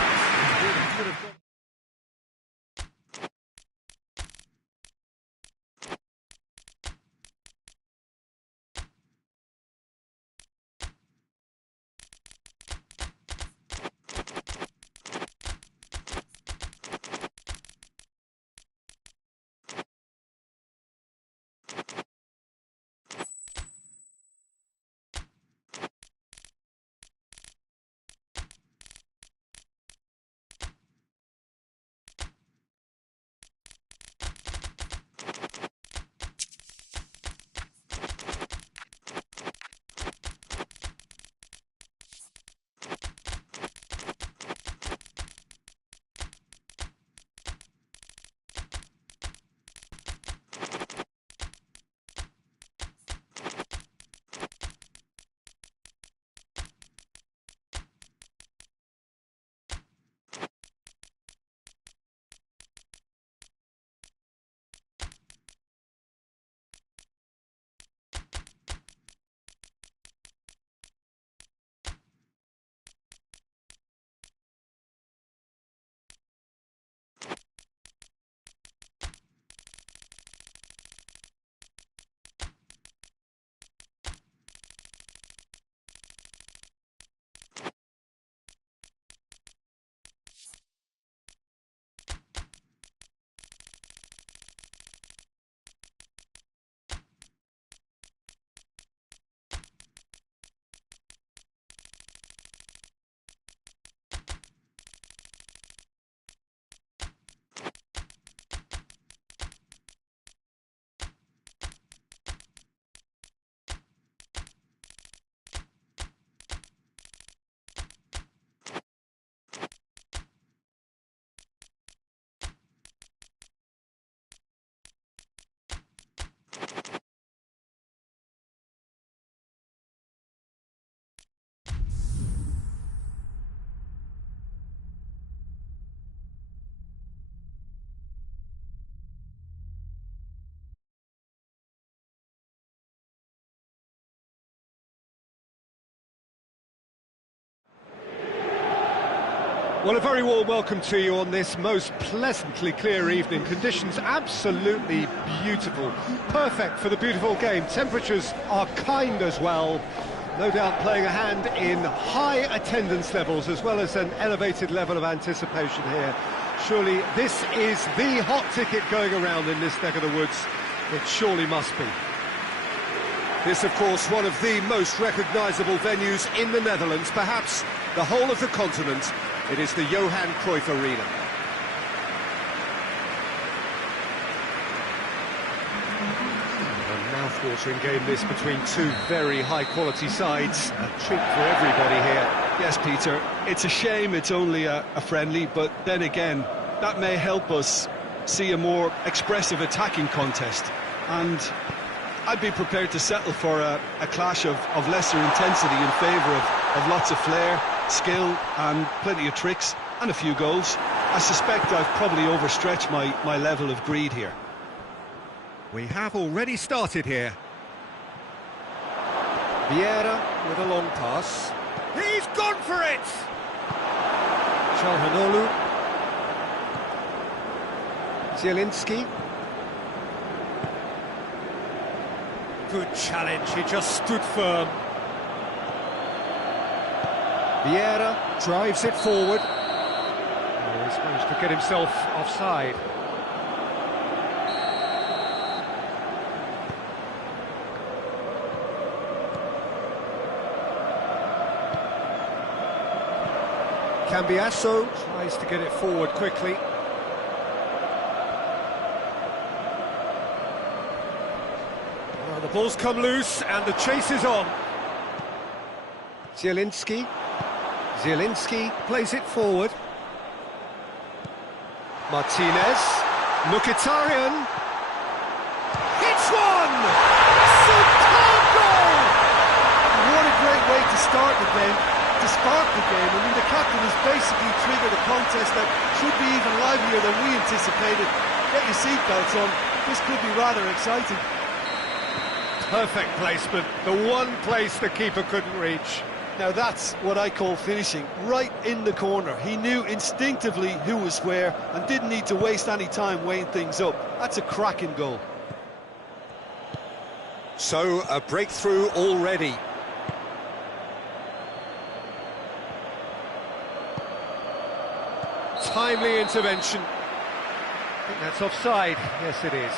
Well, a very warm welcome to you on this most pleasantly clear evening. Conditions absolutely beautiful. Perfect for the beautiful game. Temperatures are kind as well. No doubt playing a hand in high attendance levels as well as an elevated level of anticipation here. Surely this is the hot ticket going around in this neck of the woods. It surely must be. This, of course, one of the most recognisable venues in the Netherlands, perhaps the whole of the continent. It is the Johan Cruyff Arena. A mouth-watering game this between two very high-quality sides. A treat for everybody here. Yes, Peter, it's a shame it's only a friendly, but then again, that may help us see a more expressive attacking contest. And I'd be prepared to settle for a clash of lesser intensity in favour of lots of flair, skill and plenty of tricks and a few goals. I suspect I've probably overstretched my level of greed here. We have already started here. Vieira with a long pass. He's gone for it! Calhanoglu. Zielinski. Good challenge, he just stood firm. Vieira drives it forward. Oh, he's managed to get himself offside. Cambiasso tries to get it forward quickly. Oh, the ball's come loose and the chase is on. Zielinski. Zielinski plays it forward. Martinez. Mkhitaryan. Hits one! Superb goal! What a great way to start the game, to spark the game. I mean, the captain has basically triggered a contest that should be even livelier than we anticipated. Get your seatbelts on, this could be rather exciting. Perfect placement, the one place the keeper couldn't reach. Now that's what I call finishing, right in the corner. He knew instinctively who was where and didn't need to waste any time weighing things up. That's a cracking goal. So, a breakthrough already. Timely intervention. I think that's offside. Yes, it is.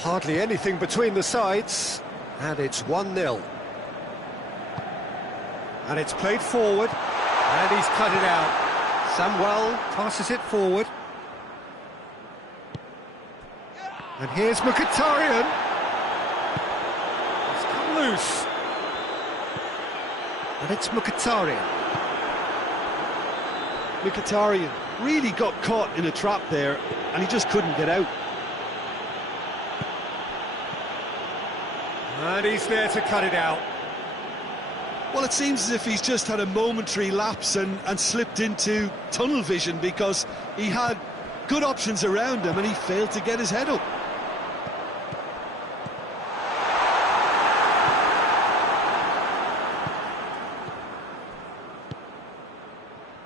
Hardly anything between the sides, and it's 1-0. And it's played forward, and he's cut it out. Samuel passes it forward. And here's Mkhitaryan. It's come loose. And it's Mkhitaryan. Mkhitaryan really got caught in a trap there, and he just couldn't get out. And he's there to cut it out. Well, it seems as if he's just had a momentary lapse and slipped into tunnel vision, because he had good options around him and he failed to get his head up.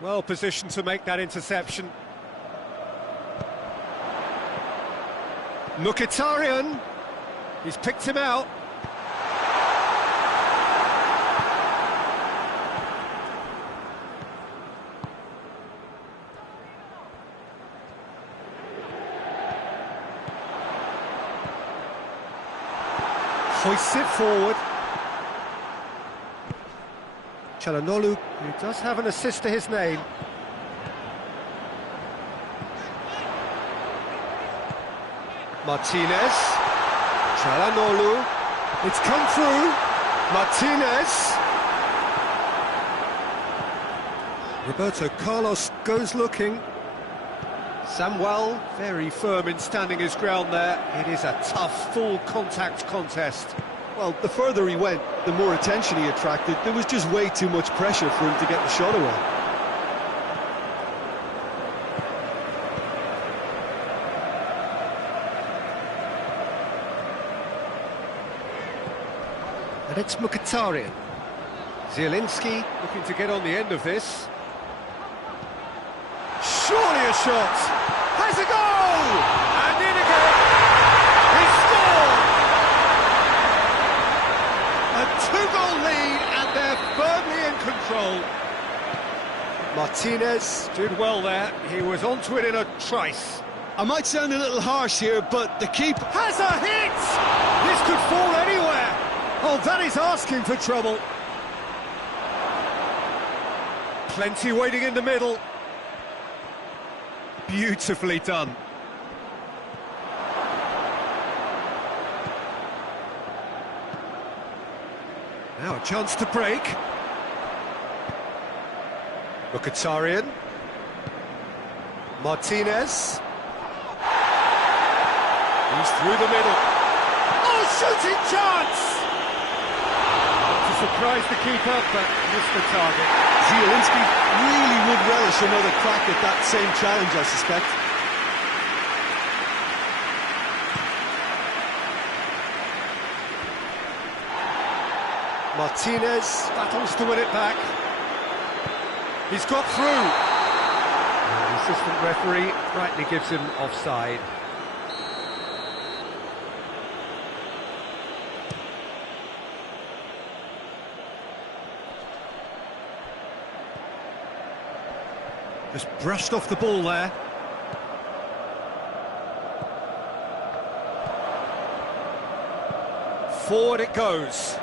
Well positioned to make that interception. Mkhitaryan. He's picked him out. Hoists it forward. Calhanoglu, who does have an assist to his name. Martinez. Calhanoglu. It's come through. Martinez. Roberto Carlos goes looking. Samuel, very firm in standing his ground there. It is a tough, full-contact contest. Well, the further he went, the more attention he attracted. There was just way too much pressure for him to get the shot away. And it's Mkhitaryan. Zielinski looking to get on the end of this. Surely a shot! Has a goal! And in again! He scored! A 2-goal lead and they're firmly in control. Martinez did well there. He was onto it in a trice. I might sound a little harsh here, but the keeper Has a hit! This could fall anywhere. Oh, that is asking for trouble. Plenty waiting in the middle. Beautifully done. Now a chance to break. Mkhitaryan. Martinez. He's through the middle. Oh, shooting chance! To surprise the keeper, but missed the target. Zielinski really would relish another crack at that same challenge, I suspect. Martinez battles to win it back. He's got through. And the assistant referee rightly gives him offside. Just brushed off the ball there. Forward it goes.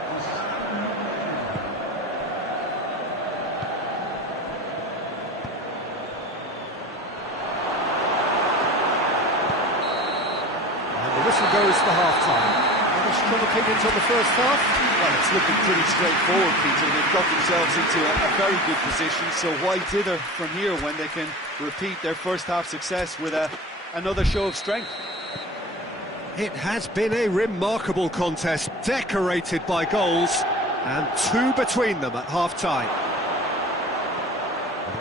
And the whistle goes for half-time. Any strong opinions on the first half? Well, it's looking pretty straightforward, Peter. They've got themselves into a very good position, so why dither from here when they can repeat their first half success with another show of strength? It has been a remarkable contest, decorated by goals, and two between them at half-time.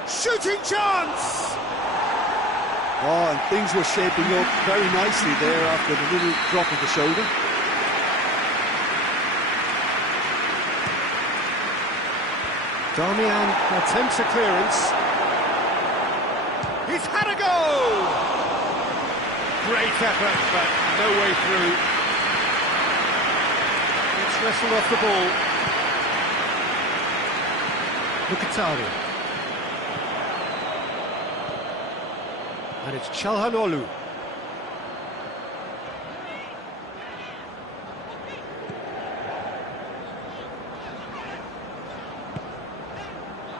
Shooting chance! Oh, and things were shaping up very nicely there after the little drop of the shoulder. Damian attempts a clearance. He's had a go! Great effort, but no way through. It's wrestled off the ball. Mkhitaryan. And it's Çalhanoğlu.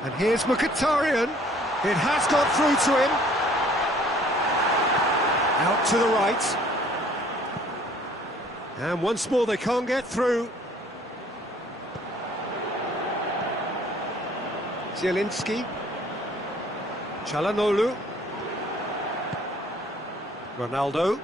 And here's Mkhitaryan. It has got through to him. Out to the right. And once more they can't get through. Zielinski. Çalhanoğlu. Ronaldo.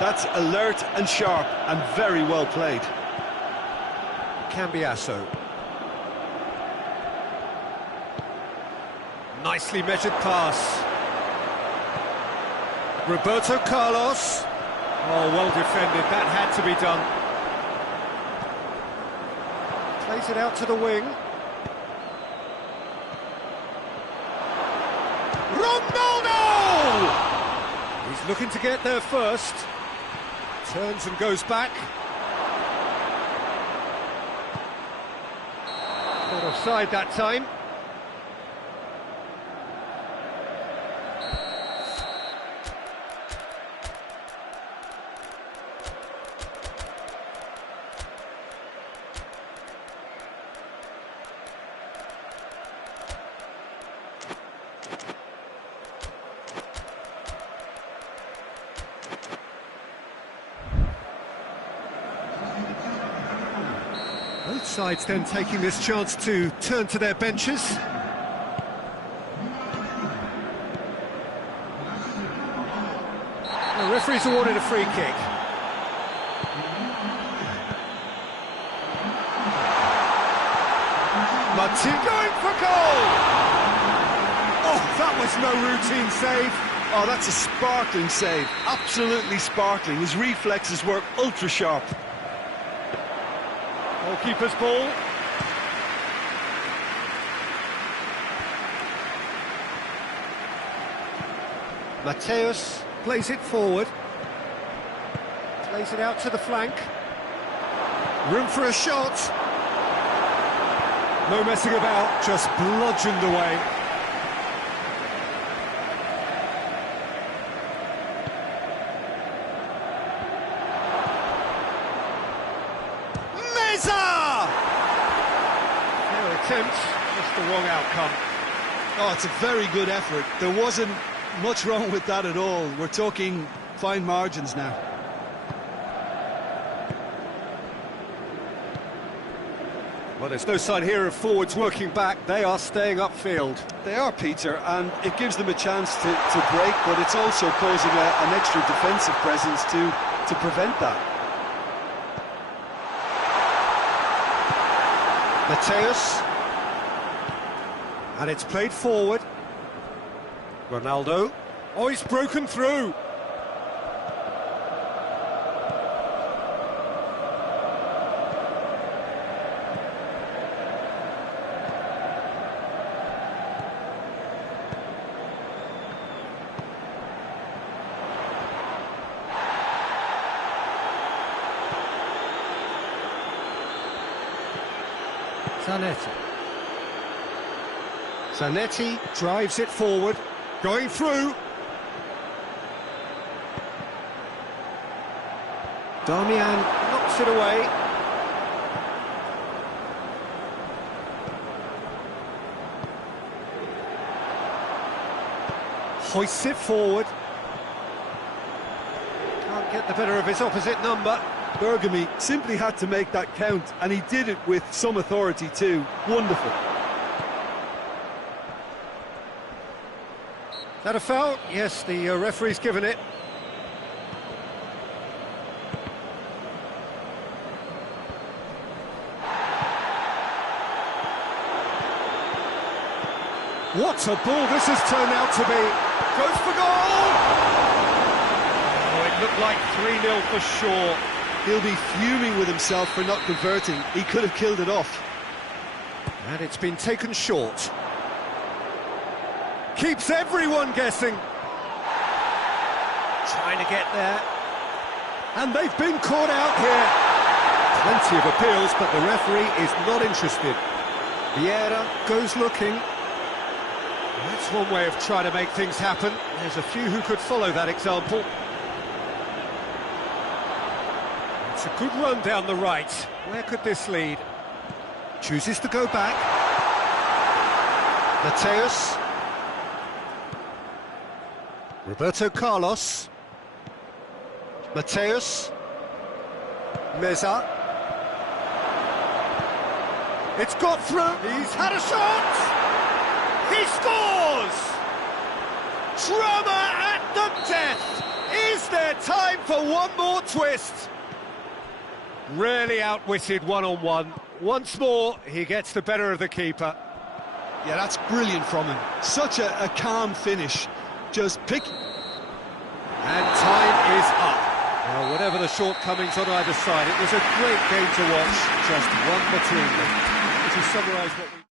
That's alert and sharp and very well played. Cambiasso. Nicely measured pass. Roberto Carlos. Oh, well defended. That had to be done. Plays it out to the wing. Ronaldo! He's looking to get there first. Turns and goes back. Caught offside that time. Both sides then taking this chance to turn to their benches. The referee's awarded a free kick. Martin going for goal! Oh, that was no routine save. Oh, that's a sparkling save. Absolutely sparkling. His reflexes were ultra sharp. Goalkeeper's ball. Mateus plays it forward. Plays it out to the flank. Room for a shot. No messing about, just bludgeoned away. Fair attempt, just the wrong outcome. Oh, it's a very good effort. There wasn't much wrong with that at all. We're talking fine margins now. Well, there's no sign here of forwards working back. They are staying upfield. They are, Peter, and it gives them a chance to break, but it's also causing an extra defensive presence to prevent that. Mateus. And it's played forward. Ronaldo. Oh, he's broken through. Zanetti drives it forward, going through. Darmian knocks it away. Hoists it forward. Can't get the better of his opposite number. Bergamy simply had to make that count, and he did it with some authority too. Wonderful. That a foul? Yes, the referee's given it. What a ball this has turned out to be. Goes for goal! Oh, it looked like 3-0 for sure. He'll be fuming with himself for not converting. He could have killed it off. And it's been taken short. Keeps everyone guessing. Trying to get there. And they've been caught out here. Plenty of appeals, but the referee is not interested. Vieira goes looking. That's one way of trying to make things happen. There's a few who could follow that example. It's a good run down the right. Where could this lead? Chooses to go back. Mateus. Roberto Carlos. Mateus. Meza. It's got through. He's had a shot. He scores! Drama at the death. Is there time for one more twist? Really outwitted one-on-one. Once more, he gets the better of the keeper. Yeah, that's brilliant from him. Such a calm finish. Just pick... And time is up. Well, whatever the shortcomings on either side, it was a great game to watch. Just one between them. To summarise what we...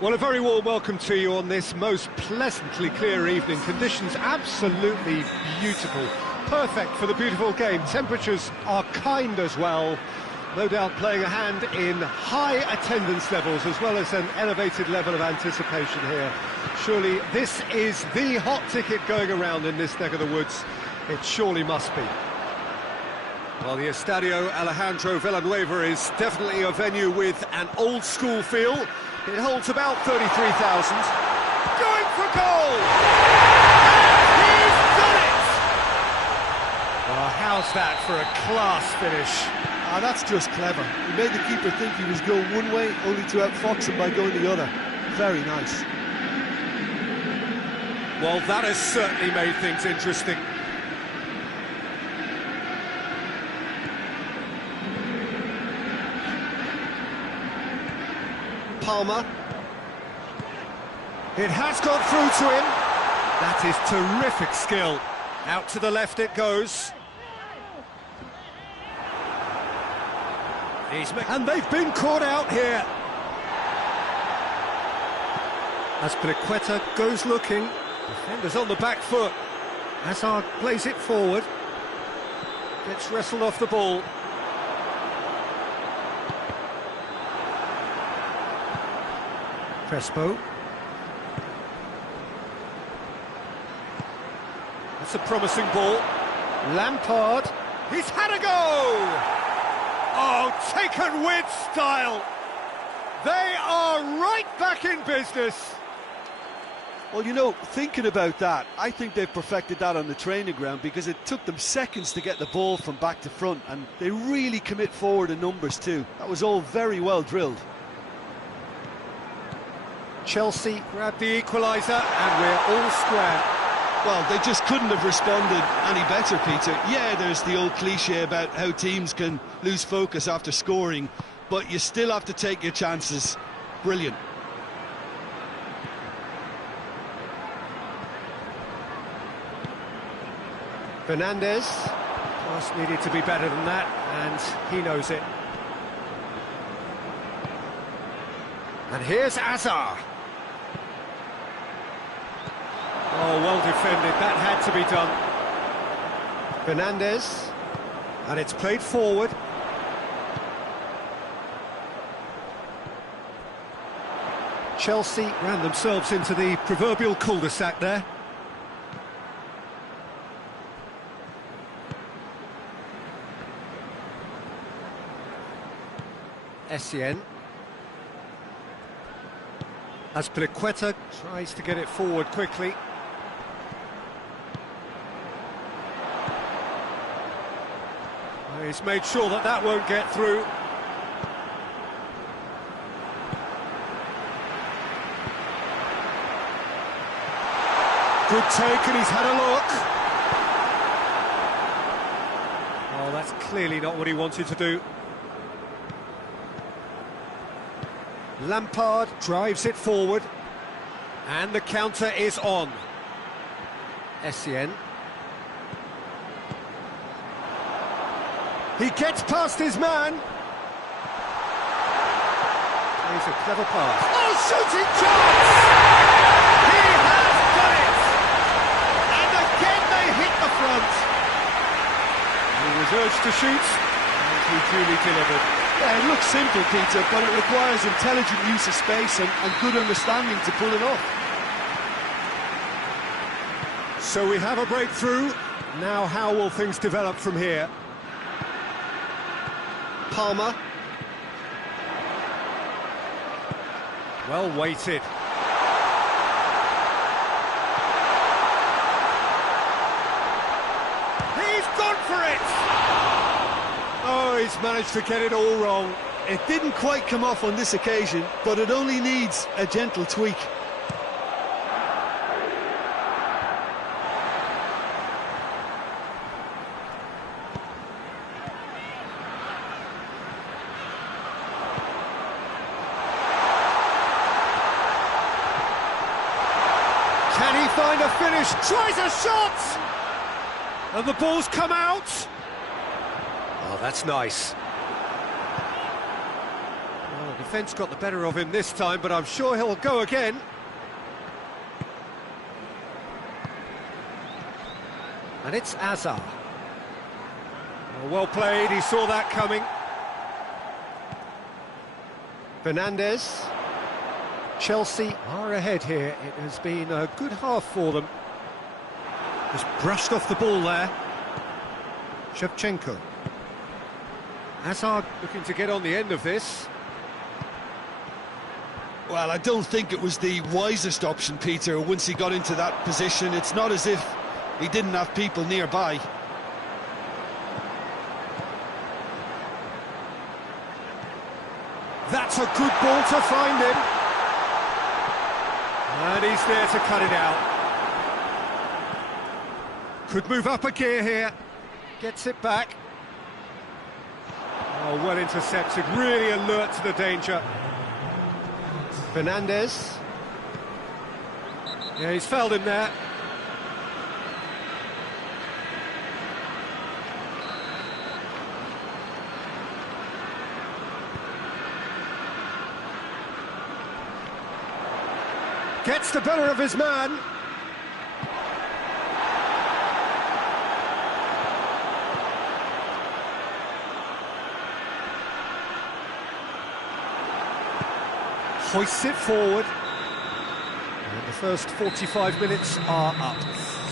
Well, a very warm welcome to you on this most pleasantly clear evening. Conditions absolutely beautiful. Perfect for the beautiful game. Temperatures are kind as well. No doubt playing a hand in high attendance levels as well as an elevated level of anticipation here. Surely this is the hot ticket going around in this neck of the woods. It surely must be. Well, the Estadio Alejandro Villanueva is definitely a venue with an old-school feel. It holds about 33,000. Going for goal! And he's done it! Well, how's that for a class finish? Ah, that's just clever. He made the keeper think he was going one way, only to outfox him by going the other. Very nice. Well, that has certainly made things interesting. Palmer. It has gone through to him. That is terrific skill. Out to the left it goes. And they've been caught out here. As Azpilicueta goes looking. Defenders on the back foot. Hazard plays it forward. Gets wrestled off the ball. Crespo. That's a promising ball. Lampard. He's had a go! Oh, taken with style. They are right back in business. Well, you know, thinking about that, I think they've perfected that on the training ground because it took them seconds to get the ball from back to front, and they really commit forward in numbers too. That was all very well drilled. Chelsea grabbed the equaliser, and we're all square. Well, they just couldn't have responded any better, Peter. Yeah, there's the old cliche about how teams can lose focus after scoring, but you still have to take your chances. Brilliant. Fernandes. Pass needed to be better than that, and he knows it. And here's Hazard. Oh, well defended, that had to be done. Fernandes, and it's played forward. Chelsea ran themselves into the proverbial cul-de-sac there. Essien. Azpilicueta tries to get it forward quickly. He's made sure that that won't get through. Good take, and he's had a look. Oh, that's clearly not what he wanted to do. Lampard drives it forward. And the counter is on. Essien. He gets past his man. He's a clever pass. Oh, shooting chance! He has done it! And again they hit the front. He was urged to shoot, and he duly delivered. Yeah, it looks simple, Peter, but it requires intelligent use of space and good understanding to pull it off. So we have a breakthrough. Now how will things develop from here? Palmer. Well weighted. He's gone for it! Oh, he's managed to get it all wrong. It didn't quite come off on this occasion, but it only needs a gentle tweak. Can he find a finish? Tries a shot! And the ball's come out. Oh, that's nice. Well, the defence got the better of him this time, but I'm sure he'll go again. And it's Azar. Well played, he saw that coming. Fernandes. Chelsea are ahead here. It has been a good half for them. Just brushed off the ball there. Shevchenko. Hazard looking to get on the end of this. Well, I don't think it was the wisest option, Peter, once he got into that position. It's not as if he didn't have people nearby. That's a good ball to find him. And he's there to cut it out. Could move up a gear here. Gets it back. Oh, well intercepted, really alert to the danger. Fernandes. Yeah, he's fouled him there. Gets the better of his man. Hoists it forward. And the first 45 minutes are up.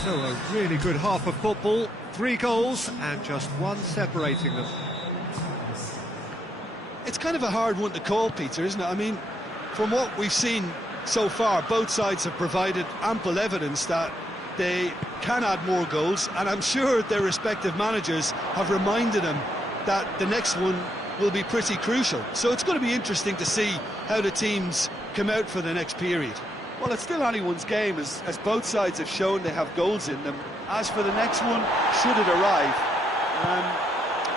So a really good half of football. 3 goals and just 1 separating them. It's kind of a hard one to call, Peter, isn't it? I mean, from what we've seen so far, both sides have provided ample evidence that they can add more goals, and I'm sure their respective managers have reminded them that the next one will be pretty crucial. So it's going to be interesting to see how the teams come out for the next period. Well, it's still anyone's game, as both sides have shown they have goals in them. As for the next one, should it arrive,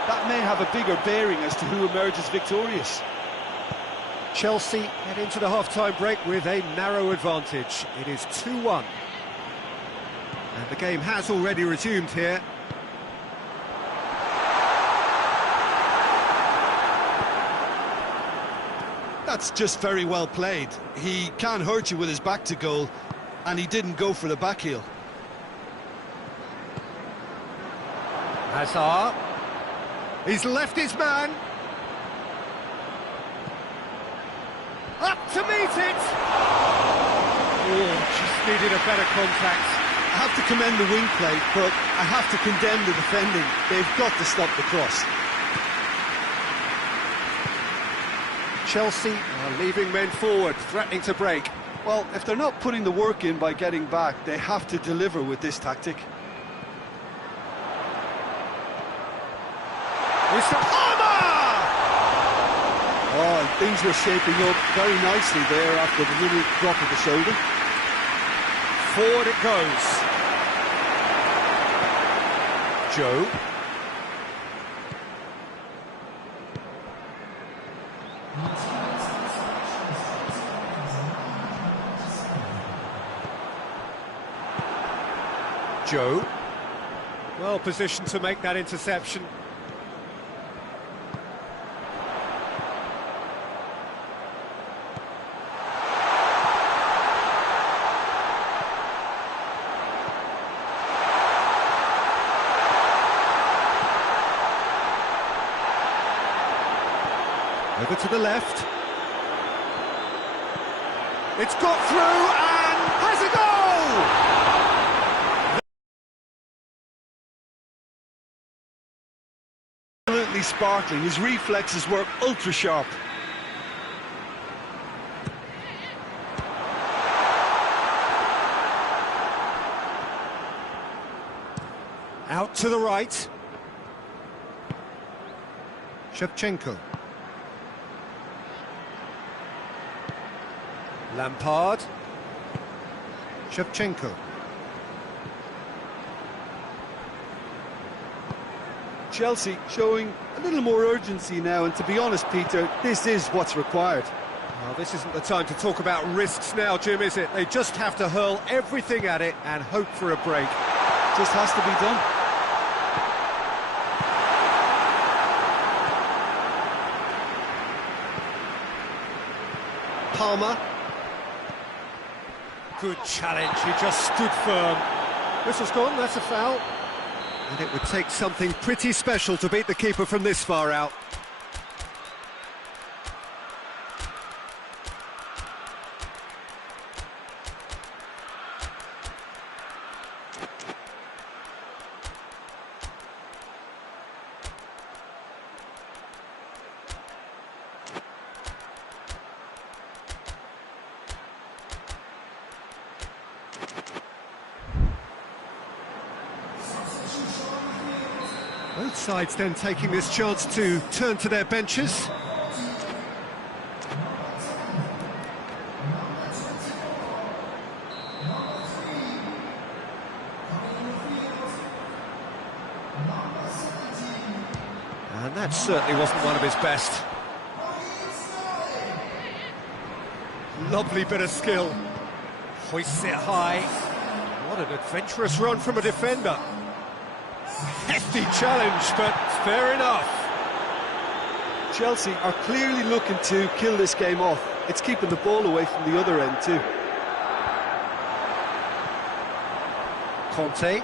that may have a bigger bearing as to who emerges victorious. Chelsea head into the half-time break with a narrow advantage. It is 2-1. And the game has already resumed here. That's just very well played. He can hurt you with his back to goal, and he didn't go for the back heel. Hazard. He's left his man. Up to meet it! Oh, just needed a better contact. I have to commend the wing play, but I have to condemn the defending. They've got to stop the cross. Chelsea are leaving men forward, threatening to break. Well, if they're not putting the work in by getting back, they have to deliver with this tactic. Mr. Oh, and things were shaping up very nicely there after the little drop of the shoulder. Forward it goes. Joe. Joe. Well positioned to make that interception. Over to the left. It's got through and has a goal! Absolutely sparkling. His reflexes were ultra sharp. Out to the right. Shevchenko. Lampard. Shevchenko. Chelsea showing a little more urgency now, and to be honest, Peter, this is what's required. Well, this isn't the time to talk about risks now, Jim, is it? They just have to hurl everything at it and hope for a break. Just has to be done. Palmer. Good challenge, he just stood firm. Whistle's gone, that's a foul. And it would take something pretty special to beat the keeper from this far out. Both sides then taking this chance to turn to their benches. And that certainly wasn't one of his best. Lovely bit of skill. Hoists it high. What an adventurous run from a defender. Hefty challenge, but fair enough. Chelsea are clearly looking to kill this game off. It's keeping the ball away from the other end too. Conte.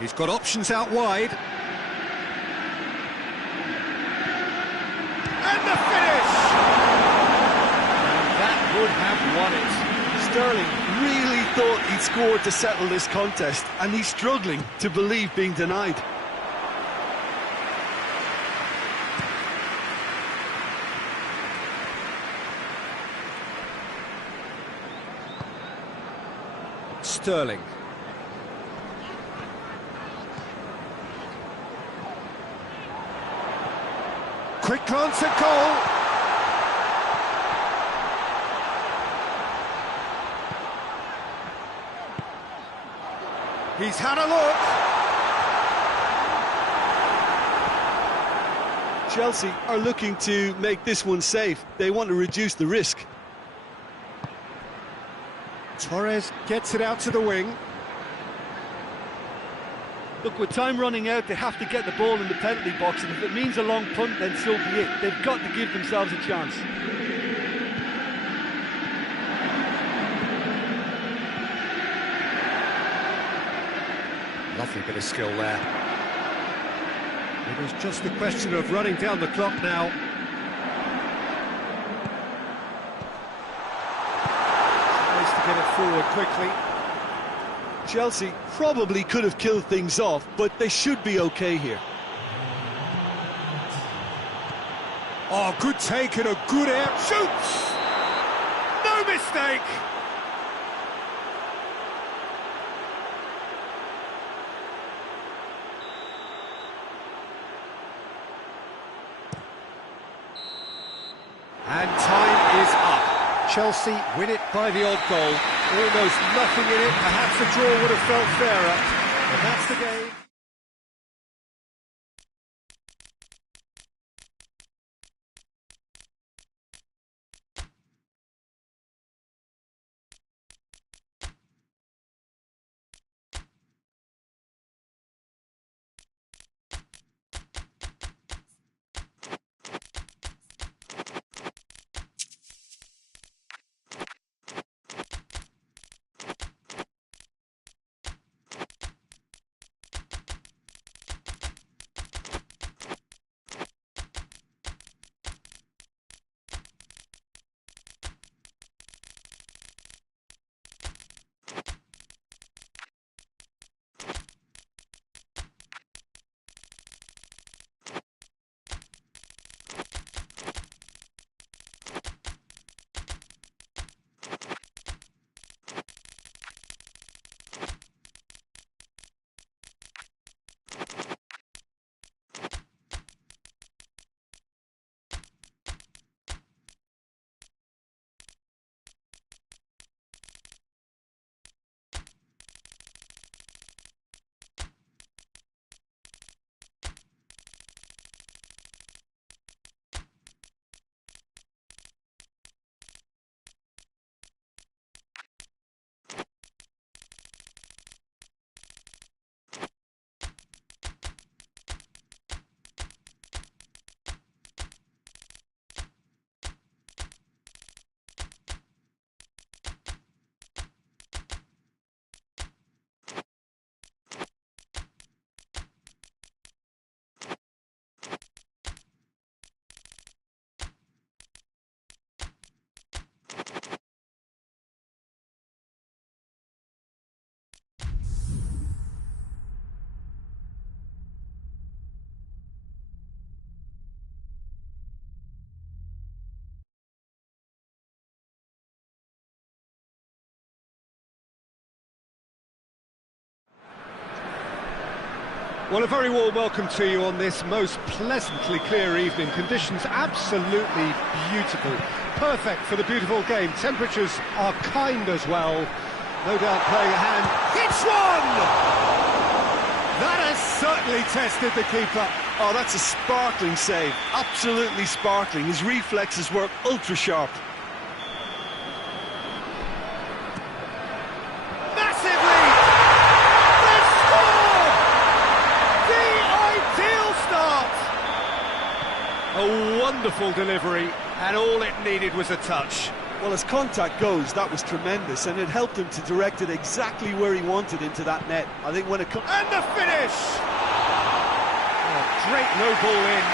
He's got options out wide. And the finish! Would have won it. Sterling really thought he'd scored to settle this contest, and he's struggling to believe being denied. Sterling. Quick glance at goal. He's had a look. Chelsea are looking to make this one safe. They want to reduce the risk. Torres gets it out to the wing. Look, with time running out, they have to get the ball in the penalty box, and if it means a long punt, then so be it. They've got to give themselves a chance. Lovely bit of skill there. It was just a question of running down the clock now. Tries to get it forward quickly. Chelsea probably could have killed things off, but they should be okay here. Oh, good take and a good air. Shoots! No mistake! And time is up. Chelsea win it by the odd goal. Almost nothing in it. Perhaps a draw would have felt fairer. But that's the game. Well, a very warm welcome to you on this most pleasantly clear evening. Conditions absolutely beautiful. Perfect for the beautiful game. Temperatures are kind as well. No doubt playing a hand. Hits one! That has certainly tested the keeper. Oh, that's a sparkling save. Absolutely sparkling. His reflexes work ultra sharp. Massive lead! They've scored! The ideal start! A wonderful delivery, and all it needed was a touch. Well, as contact goes, that was tremendous, and it helped him to direct it exactly where he wanted into that net. I think when it comes... And the finish! Oh, great low ball in.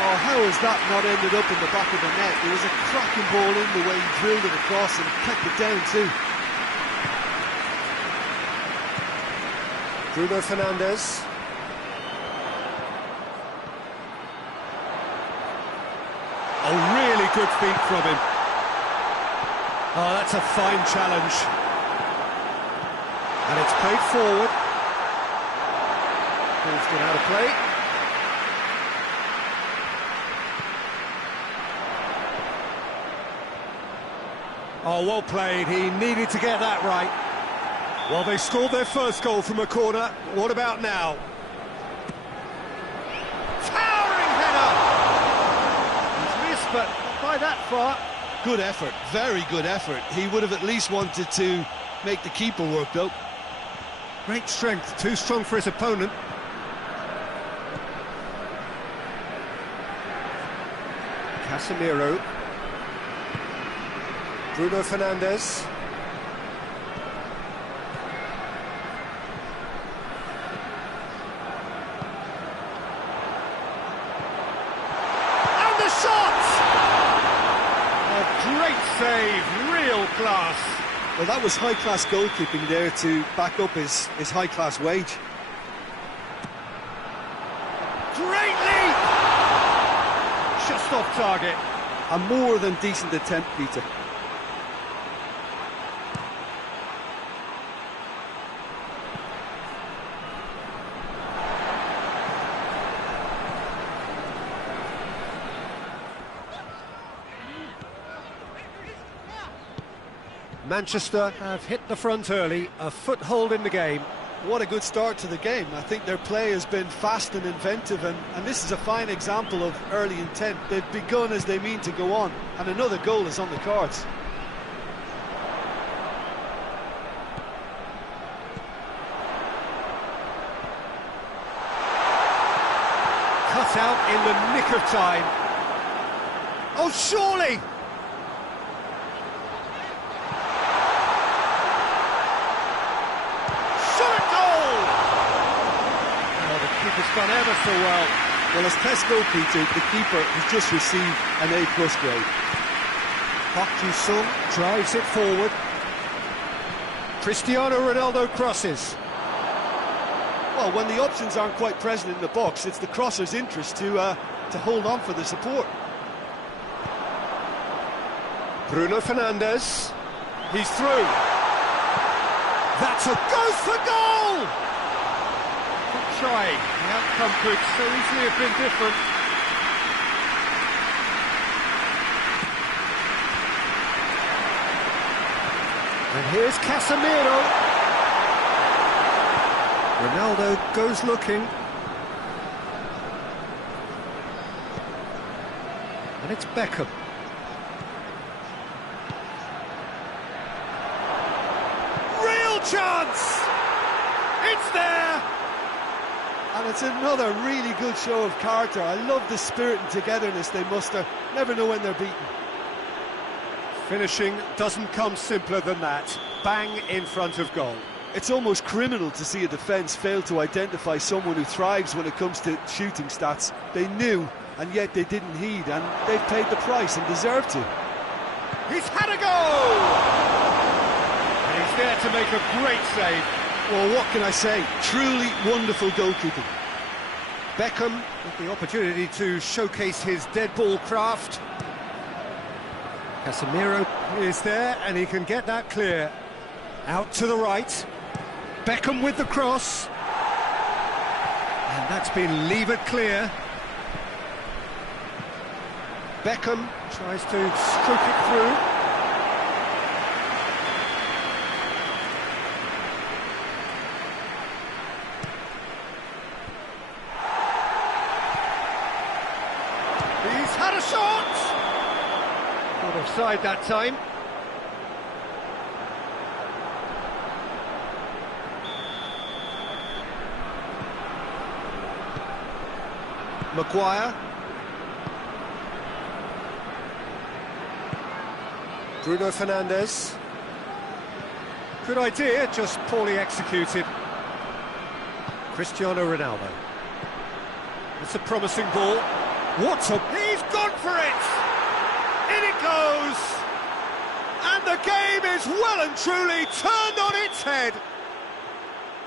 Oh, how has that not ended up in the back of the net? It was a cracking ball in the way he drilled it across and kept it down too. Bruno Fernandes. Oh, really good feet from him. Oh, that's a fine challenge. And it's played forward. Ball's gone out of play. Oh, well played. He needed to get that right. Well, they scored their first goal from a corner. What about now? Towering header! He's missed, but not by that far. Good effort, very good effort. He would have at least wanted to make the keeper work, though. Great strength, too strong for his opponent. Casemiro. Bruno Fernandes. And the shot! A great save, real class. Well, that was high-class goalkeeping there to back up his high-class wage. Great leap! Just off target. A more than decent attempt, Peter. Manchester have hit the front early, a foothold in the game. What a good start to the game. I think their play has been fast and inventive, and this is a fine example of early intent. They've begun as they mean to go on, and another goal is on the cards. Cut out in the nick of time. Oh, surely! Keeper's done ever so well. Well, as tests go, Peter, the keeper has just received an A+ grade. Park Ji-sung drives it forward. Cristiano Ronaldo crosses. Well, when the options aren't quite present in the box, it's the crosser's interest to hold on for the support. Bruno Fernandes. He's through. That's a goes for goal! Good try. The outcome could so easily have been different. And here's Casemiro. Ronaldo goes looking. And it's Beckham. Real chance! It's there! And it's another really good show of character. I love the spirit and togetherness they muster. Never know when they're beaten. Finishing doesn't come simpler than that. Bang in front of goal. It's almost criminal to see a defence fail to identify someone who thrives when it comes to shooting stats. They knew, and yet they didn't heed, and they've paid the price and deserve to. He's had a go! And he's there to make a great save. Well, what can I say? Truly wonderful goalkeeping. Beckham with the opportunity to showcase his dead ball craft. Casemiro is there, and he can get that clear. Out to the right. Beckham with the cross. And that's been levered clear. Beckham tries to stroke it through. He's had a shot! Not offside that time. Maguire. Bruno Fernandes. Good idea, just poorly executed. Cristiano Ronaldo. It's a promising ball. What a... He's gone for it! In it goes! And the game is well and truly turned on its head.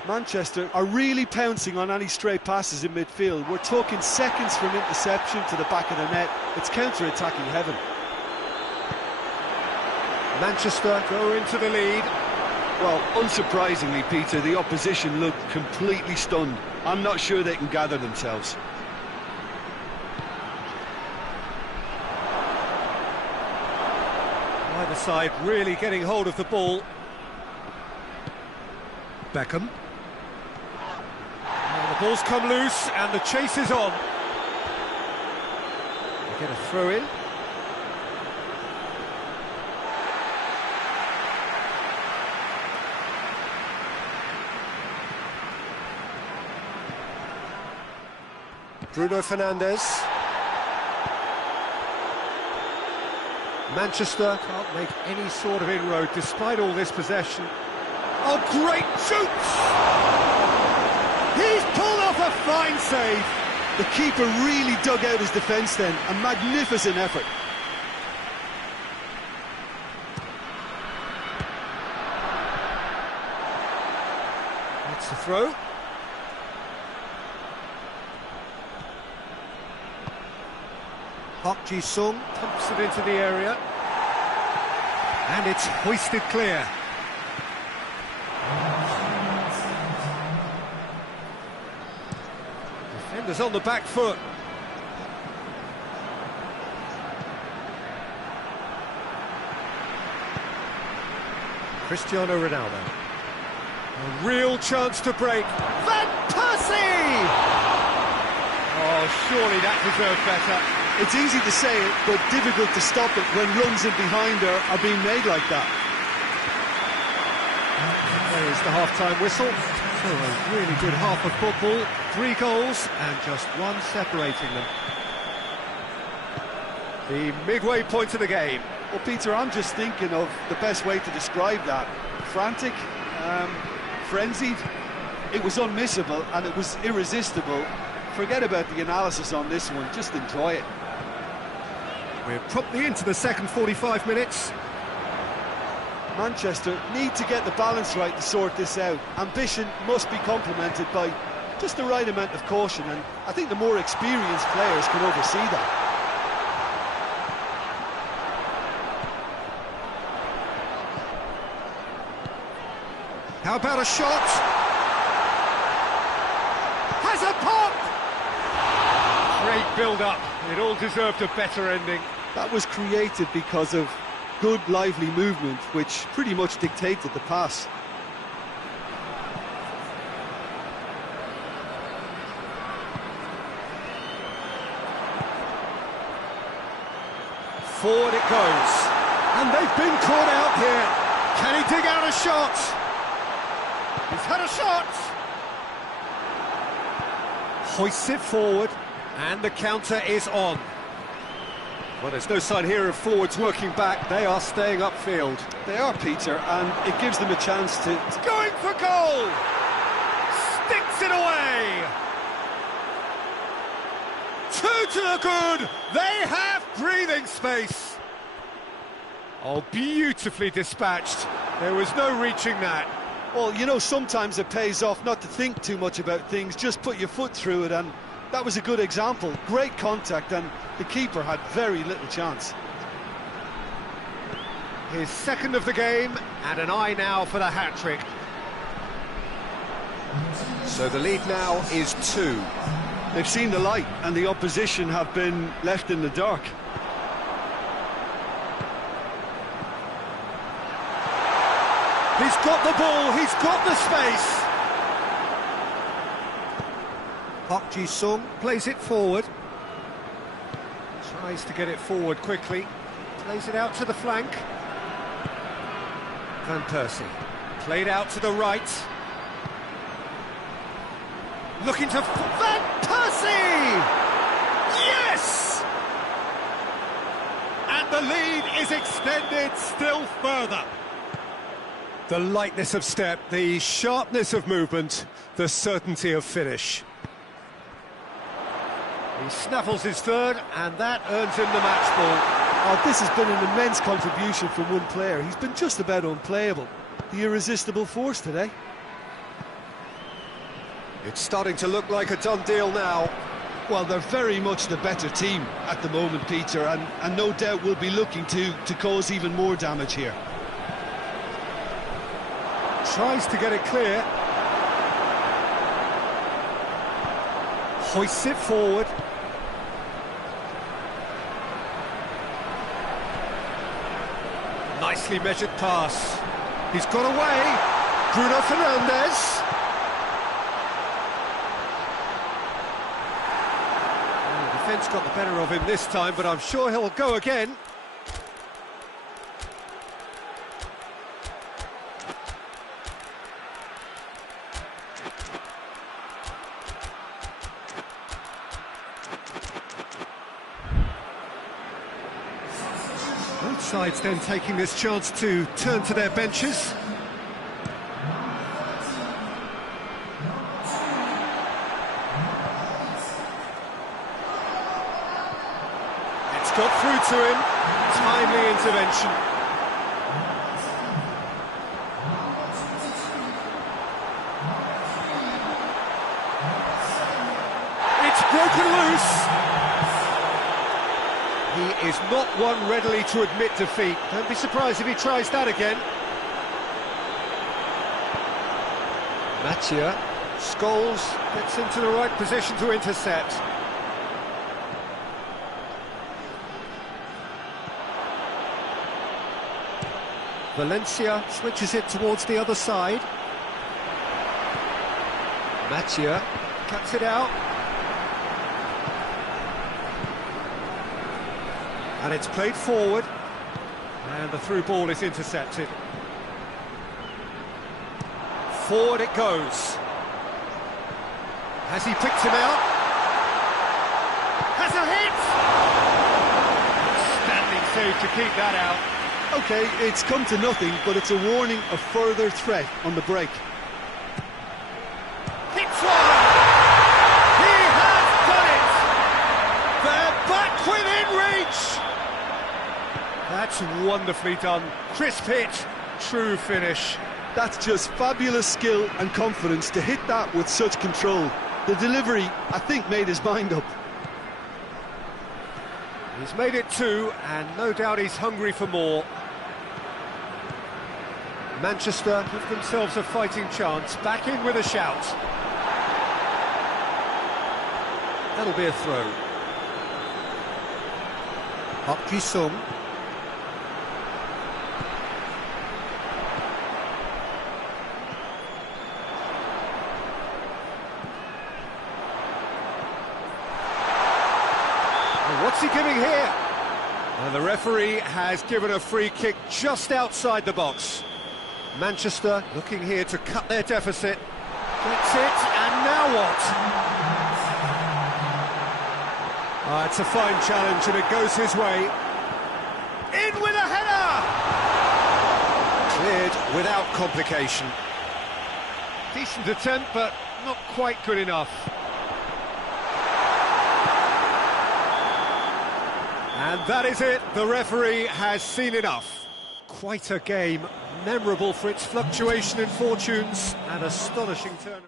Manchester are really pouncing on any stray passes in midfield. We're talking seconds from interception to the back of the net. It's counter-attacking heaven. Manchester go into the lead. Well, unsurprisingly, Peter, the opposition look completely stunned. I'm not sure they can gather themselves. Either side really getting hold of the ball. Beckham. Now the ball's come loose and the chase is on. They get a throw in. Bruno Fernandes. Manchester can't make any sort of inroad despite all this possession. Oh, great shoot! He's pulled off a fine save. The keeper really dug out his defence then. A magnificent effort. That's the throw. Park Ji-sung pumps it into the area. And it's hoisted clear. Defenders on the back foot. Cristiano Ronaldo. A real chance to break. Van Persie! Oh, surely that deserved better. It's easy to say it, but difficult to stop it when runs in behind her are being made like that. There is the half-time whistle. So a really good half of football. 3 goals and just one separating them. The midway point of the game. Well, Peter, I'm just thinking of the best way to describe that. Frantic, frenzied. It was unmissable and it was irresistible. Forget about the analysis on this one, just enjoy it. We're promptly into the second 45 minutes. Manchester need to get the balance right to sort this out. Ambition must be complemented by just the right amount of caution, and I think the more experienced players can oversee that. How about a shot? Has a pop! Great build-up. It all deserved a better ending. That was created because of good, lively movement, which pretty much dictated the pass. Forward it goes. And they've been caught out here. Can he dig out a shot? He's had a shot. Hoists it forward. And the counter is on. Well, there's no sign here of forwards working back. They are staying upfield. They are, Peter, and it gives them a chance to... Going for goal! Sticks it away! 2 to the good! They have breathing space! Oh, beautifully dispatched. There was no reaching that. Well, you know, sometimes it pays off not to think too much about things, just put your foot through it, and that was a good example. Great contact, and the keeper had very little chance. His second of the game, and an eye now for the hat-trick. So the lead now is 2. They've seen the light and the opposition have been left in the dark. He's got the ball, he's got the space. Park Ji-sung plays it forward. Tries to get it forward quickly. Plays it out to the flank. Van Persie. Played out to the right. Looking to... Van Persie! Yes! And the lead is extended still further. The lightness of step, the sharpness of movement, the certainty of finish. He snaffles his third, and that earns him the match ball. Oh, this has been an immense contribution from one player. He's been just about unplayable. The irresistible force today. It's starting to look like a done deal now. Well, they're very much the better team at the moment, Peter, and no doubt will be looking to cause even more damage here. Tries to get it clear. Hoists it forward. Nicely measured pass. He's got away. Bruno Fernandes. The defence got the better of him this time, but I'm sure he'll go again. Both sides then taking this chance to turn to their benches. It's got through to him. Timely intervention. It's broken loose. He is not one readily to admit defeat. Don't be surprised if he tries that again. Mathieu. Scholes gets into the right position to intercept. Valencia switches it towards the other side. Mathieu cuts it out. And it's played forward, and the through ball is intercepted. Forward it goes. Has he picked him out? Has a hit! Standing save to keep that out. OK, it's come to nothing, but it's a warning of further threat on the break. Hits one! He has done it! They're back within reach! That's wonderfully done. Crisp hit, true finish. That's just fabulous skill and confidence to hit that with such control. The delivery, I think, made his mind up. He's made it 2, and no doubt he's hungry for more. Manchester give themselves a fighting chance, back in with a shout. That'll be a throw. Park Ji-sung. What's he giving here? And the referee has given a free kick just outside the box. Manchester looking here to cut their deficit. Gets it, and now what? It's a fine challenge, and it goes his way. In with a header! Cleared without complication. Decent attempt, but not quite good enough. And that is it, the referee has seen enough. Quite a game, memorable for its fluctuation in fortunes and astonishing turn.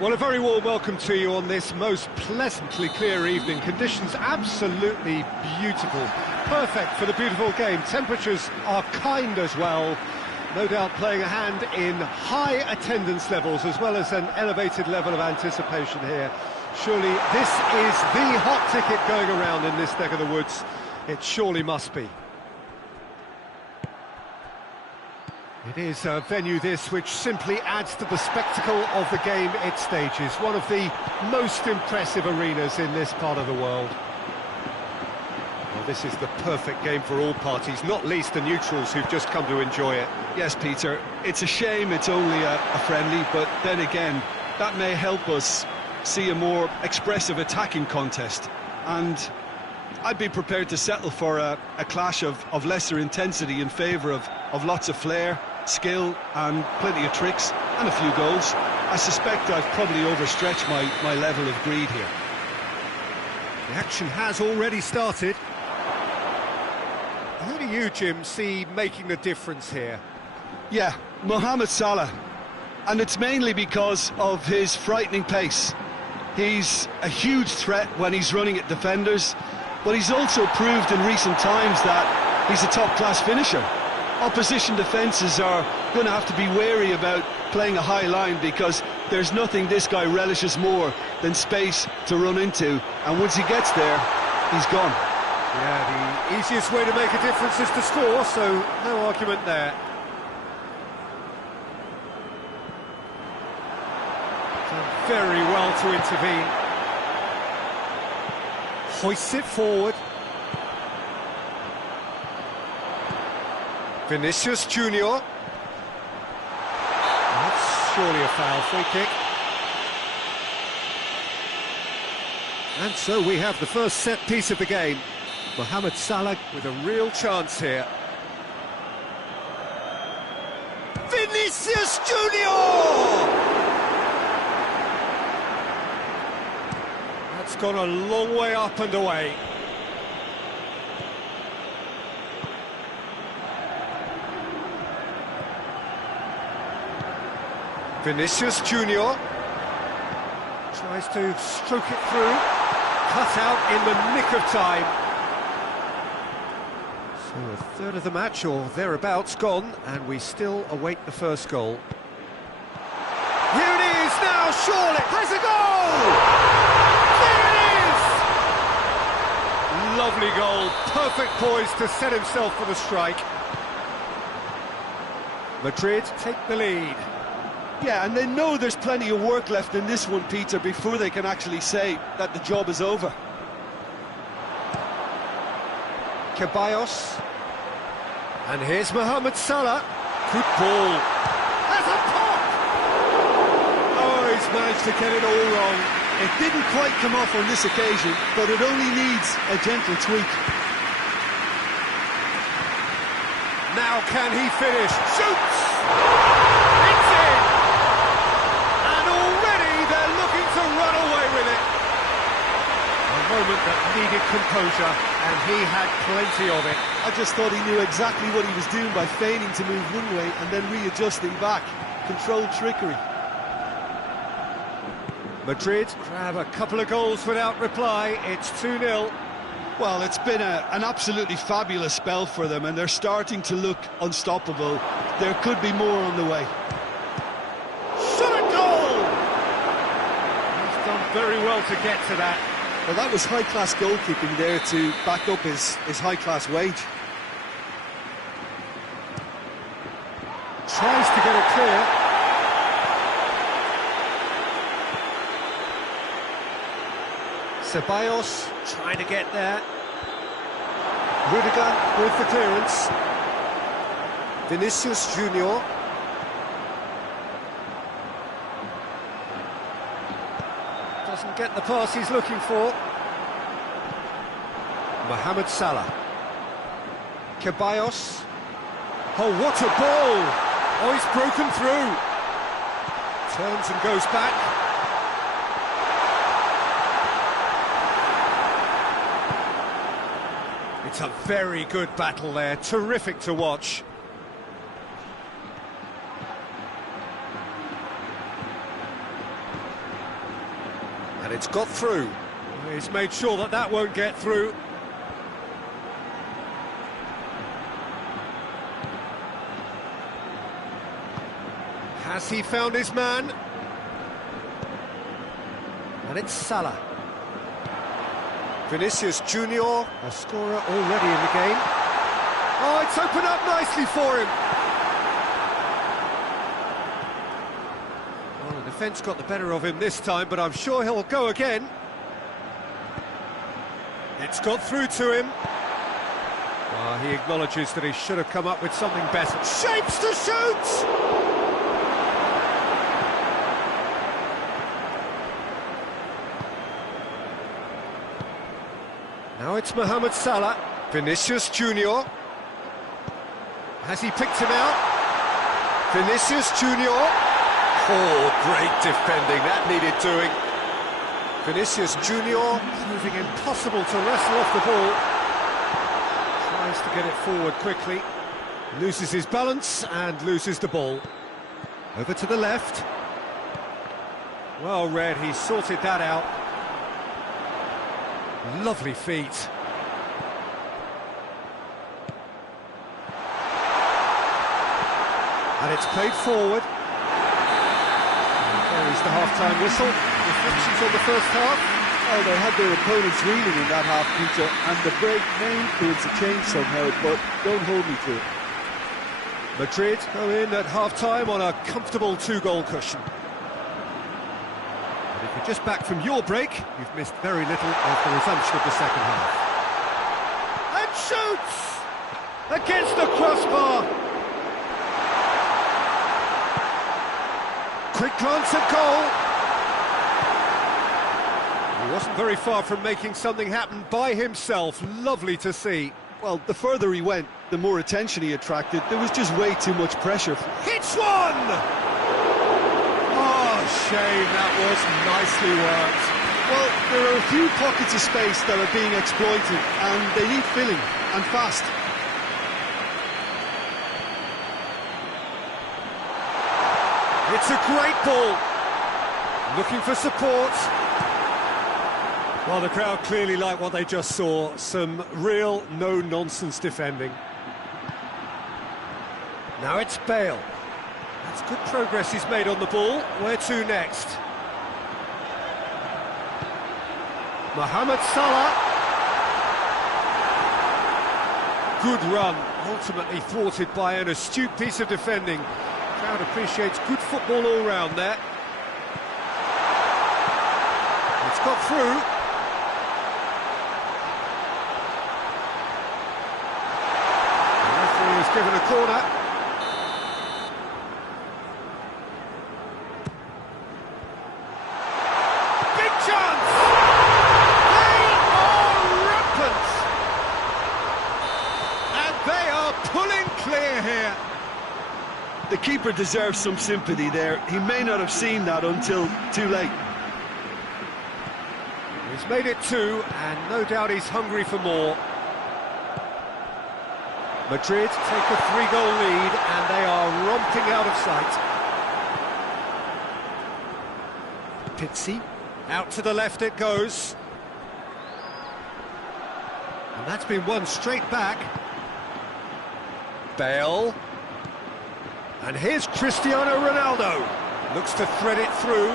Well, a very warm welcome to you on this most pleasantly clear evening. Conditions absolutely beautiful. Perfect for the beautiful game. Temperatures are kind as well. No doubt playing a hand in high attendance levels as well as an elevated level of anticipation here. Surely this is the hot ticket going around in this neck of the woods. It surely must be. It is a venue this which simply adds to the spectacle of the game it stages. One of the most impressive arenas in this part of the world. Well, this is the perfect game for all parties, not least the neutrals who've just come to enjoy it. Yes, Peter, it's a shame it's only a friendly, but then again, that may help us see a more expressive attacking contest. And I'd be prepared to settle for a clash of lesser intensity in favour of lots of flair, skill and plenty of tricks and a few goals. I suspect I've probably overstretched my level of greed here. The action has already started. Who do you, Jim, see making the difference here? Yeah, Mohamed Salah. And it's mainly because of his frightening pace. He's a huge threat when he's running at defenders, but he's also proved in recent times that he's a top-class finisher. Opposition defences are going to have to be wary about playing a high line because there's nothing this guy relishes more than space to run into, and once he gets there, he's gone. Yeah, the easiest way to make a difference is to score, so no argument there. Done very well to intervene. Hoists it forward. Vinicius Junior. That's surely a foul, free kick. And so we have the first set piece of the game. Mohamed Salah with a real chance here. Vinicius Junior! That's gone a long way up and away. Vinicius Junior tries to stroke it through, cut out in the nick of time. So a third of the match or thereabouts gone, and we still await the first goal. Here it is now, surely has a goal! There it is! Lovely goal, perfect poise to set himself for the strike. Madrid take the lead. Yeah, and they know there's plenty of work left in this one, Peter, before they can actually say that the job is over. Ceballos. And here's Mohamed Salah. Good ball. That's a pop! Oh, he's managed to get it all wrong. It didn't quite come off on this occasion, but it only needs a gentle tweak. Now can he finish? Shoots! It's in! And already they're looking to run away with it. A moment that needed composure, and he had plenty of it. I just thought he knew exactly what he was doing by feigning to move one way and then readjusting back. Controlled trickery. Madrid grab a couple of goals without reply. It's 2-0. Well, it's been an absolutely fabulous spell for them, and they're starting to look unstoppable. There could be more on the way. Shot a goal! He's done very well to get to that. Well, that was high-class goalkeeping there to back up his high-class wage. Tries to get it clear. Ceballos trying to get there. Rudiger with the clearance. Vinicius Junior. Doesn't get the pass he's looking for. Mohamed Salah. Ceballos. Oh, what a ball! Oh, he's broken through. Turns and goes back. It's a very good battle there, terrific to watch. And it's got through. He's made sure that that won't get through. Has he found his man? And it's Salah. Vinicius Junior, a scorer already in the game. Oh, it's opened up nicely for him. Well, the defence got the better of him this time, but I'm sure he'll go again. It's got through to him. Well, he acknowledges that he should have come up with something better. Shapes to shoot! Now it's Mohamed Salah. Vinicius Junior. Has he picked him out? Vinicius Junior. Oh, great defending, that needed doing. Vinicius Junior, proving impossible to wrestle off the ball. Tries to get it forward quickly. Loses his balance and loses the ball. Over to the left. Well read, he sorted that out. Lovely feet. And it's played forward. And there is the half-time whistle. Reflections on the first half. Well, they had their opponents reeling in that half, Peter, and the break may influence a change somehow, but don't hold me to it. Madrid go in at half-time on a comfortable 2-goal cushion. But if you're just back from your break, you've missed very little of the resumption of the second half. And shoots! Against the crossbar! Quick glance at goal. He wasn't very far from making something happen by himself. Lovely to see. Well, the further he went, the more attention he attracted. There was just way too much pressure. Hits one! Oh, shame, that was nicely worked. Well, there are a few pockets of space that are being exploited, and they need filling, and fast. It's a great ball. Looking for support. Well, the crowd clearly like what they just saw. Some real no-nonsense defending. Now it's Bale. That's good progress he's made on the ball. Where to next? Mohamed Salah. Good run, ultimately thwarted by an astute piece of defending. Crowd appreciates good football all round there. It's got through. The referee has given a corner. Big chance! They are rampant! And they are pulling clear here. The keeper deserves some sympathy there. He may not have seen that until too late. He's made it 2, and no doubt he's hungry for more. Madrid take a 3-goal lead, and they are romping out of sight. Pizzi, out to the left it goes. And that's been won straight back. Bale. And here's Cristiano Ronaldo. Looks to thread it through.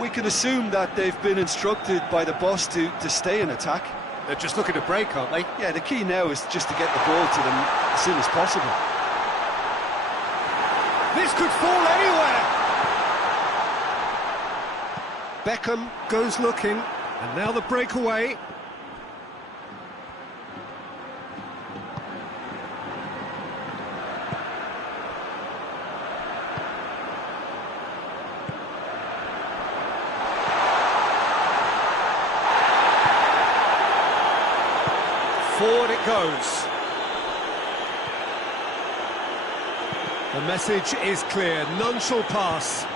We can assume that they've been instructed by the boss to stay in attack. They're just looking to break, aren't they? Yeah, the key now is just to get the ball to them as soon as possible. This could fall anywhere! Beckham goes looking, and now the breakaway. Forward it goes. The message is clear, none shall pass.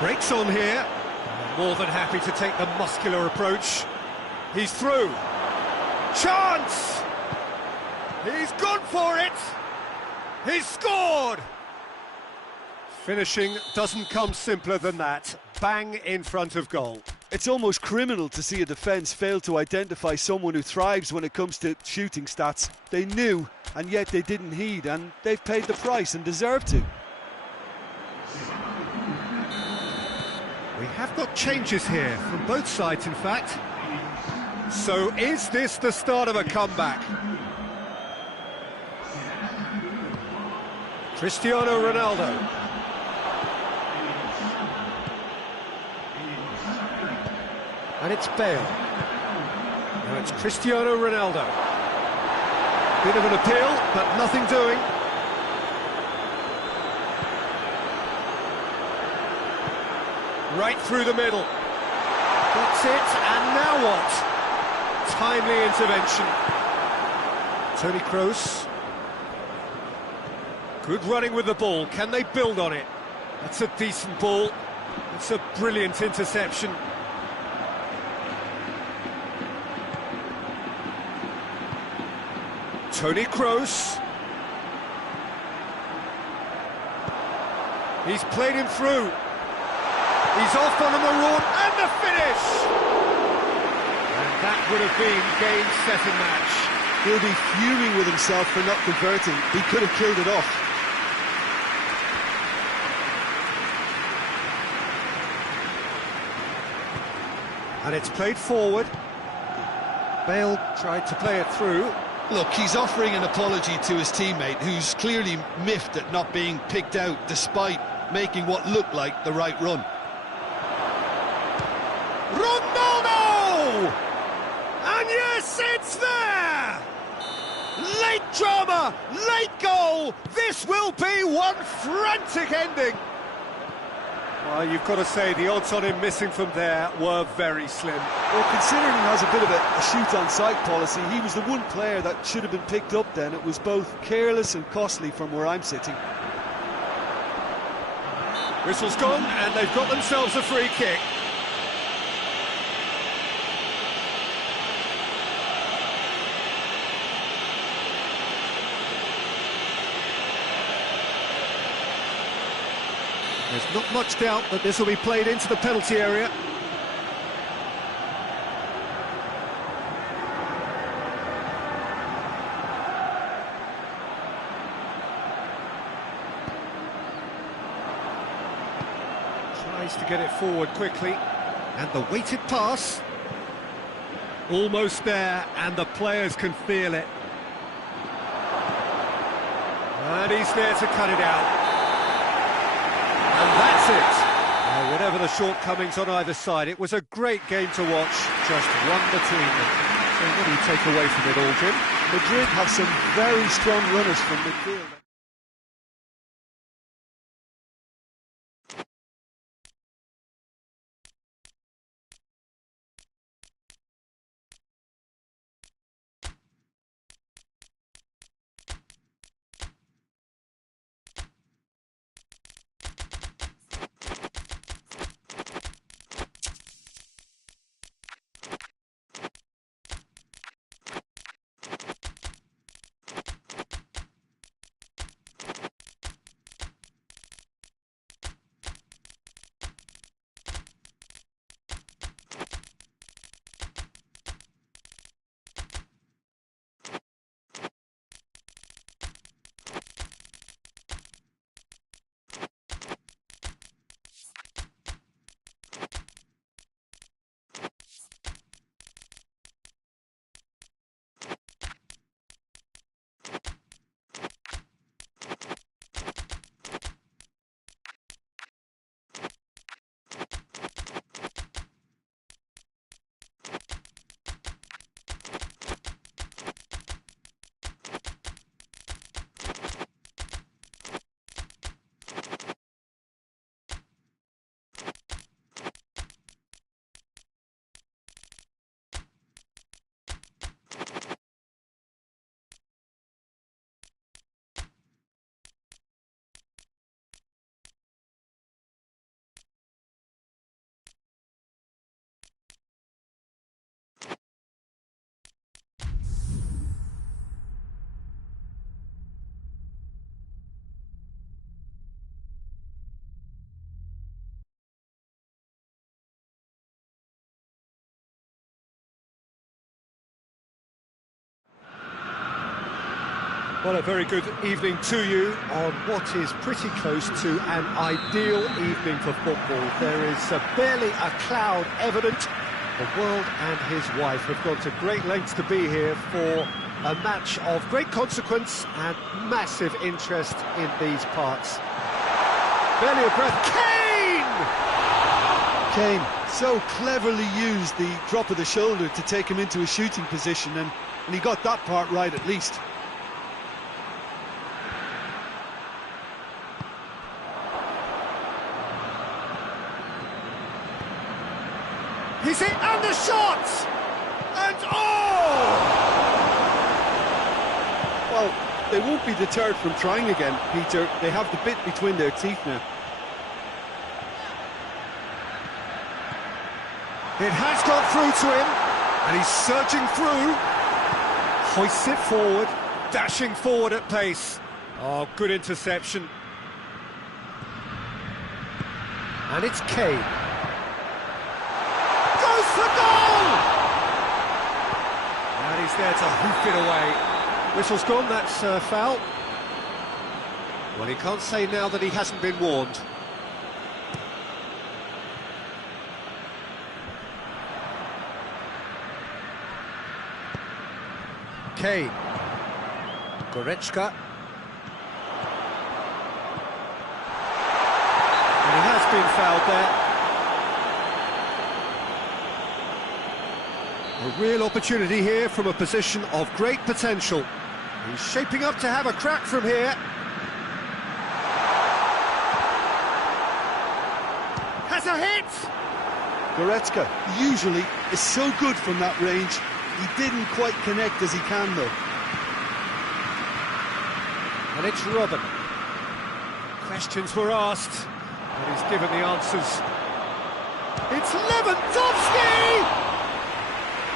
Breaks on here. More than happy to take the muscular approach. He's through. Chance! He's gone for it! He's scored! Finishing doesn't come simpler than that. Bang in front of goal. It's almost criminal to see a defence fail to identify someone who thrives when it comes to shooting stats. They knew, and yet they didn't heed, and they've paid the price and deserve to. We have got changes here, from both sides in fact. So is this the start of a comeback? Cristiano Ronaldo. And it's Bale. Now it's Cristiano Ronaldo. Bit of an appeal, but nothing doing. Right through the middle. That's it, and now what? Timely intervention. Toni Kroos. Good running with the ball. Can they build on it? That's a decent ball. It's a brilliant interception. Toni Kroos. He's played him through. He's off on a maroon, and the finish! And that would have been game, set and match. He'll be fuming with himself for not converting. He could have killed it off. And it's played forward. Bale tried to play it through. Look, he's offering an apology to his teammate, who's clearly miffed at not being picked out despite making what looked like the right run. Ronaldo! And yes, it's there! Late drama, late goal! This will be one frantic ending! Well, you've got to say, the odds on him missing from there were very slim. Well, considering he has a bit of a shoot-on-sight policy, he was the one player that should have been picked up then. It was both careless and costly from where I'm sitting. Whistle's gone, and they've got themselves a free kick. There's not much doubt that this will be played into the penalty area. Tries to get it forward quickly. And the weighted pass. Almost there, and the players can feel it. And he's there to cut it out. And that's it. Whatever the shortcomings on either side, it was a great game to watch, just one between them. So what do you take away from it all, Jim? Madrid have some very strong runners from midfield. Well, a very good evening to you on what is pretty close to an ideal evening for football. There is barely a cloud evident. The world and his wife have gone to great lengths to be here for a match of great consequence and massive interest in these parts. Barely a breath. Kane so cleverly used the drop of the shoulder to take him into a shooting position, and he got that part right at least. He's hit and the shot! And oh! Well, they won't be deterred from trying again, Peter. They have the bit between their teeth now. It has got through to him, and he's surging through. Hoists it forward, dashing forward at pace. Oh, good interception. And it's Kane. Goes for goal! And he's there to hoof it away. Whistle's gone, that's foul. Well, he can't say now that he hasn't been warned. Kane. Goretzka. And he has been fouled there. A real opportunity here from a position of great potential. He's shaping up to have a crack from here. Has a hit! Goretzka usually is so good from that range. He didn't quite connect as he can, though. And it's Robin. Questions were asked, and he's given the answers. It's Lewandowski!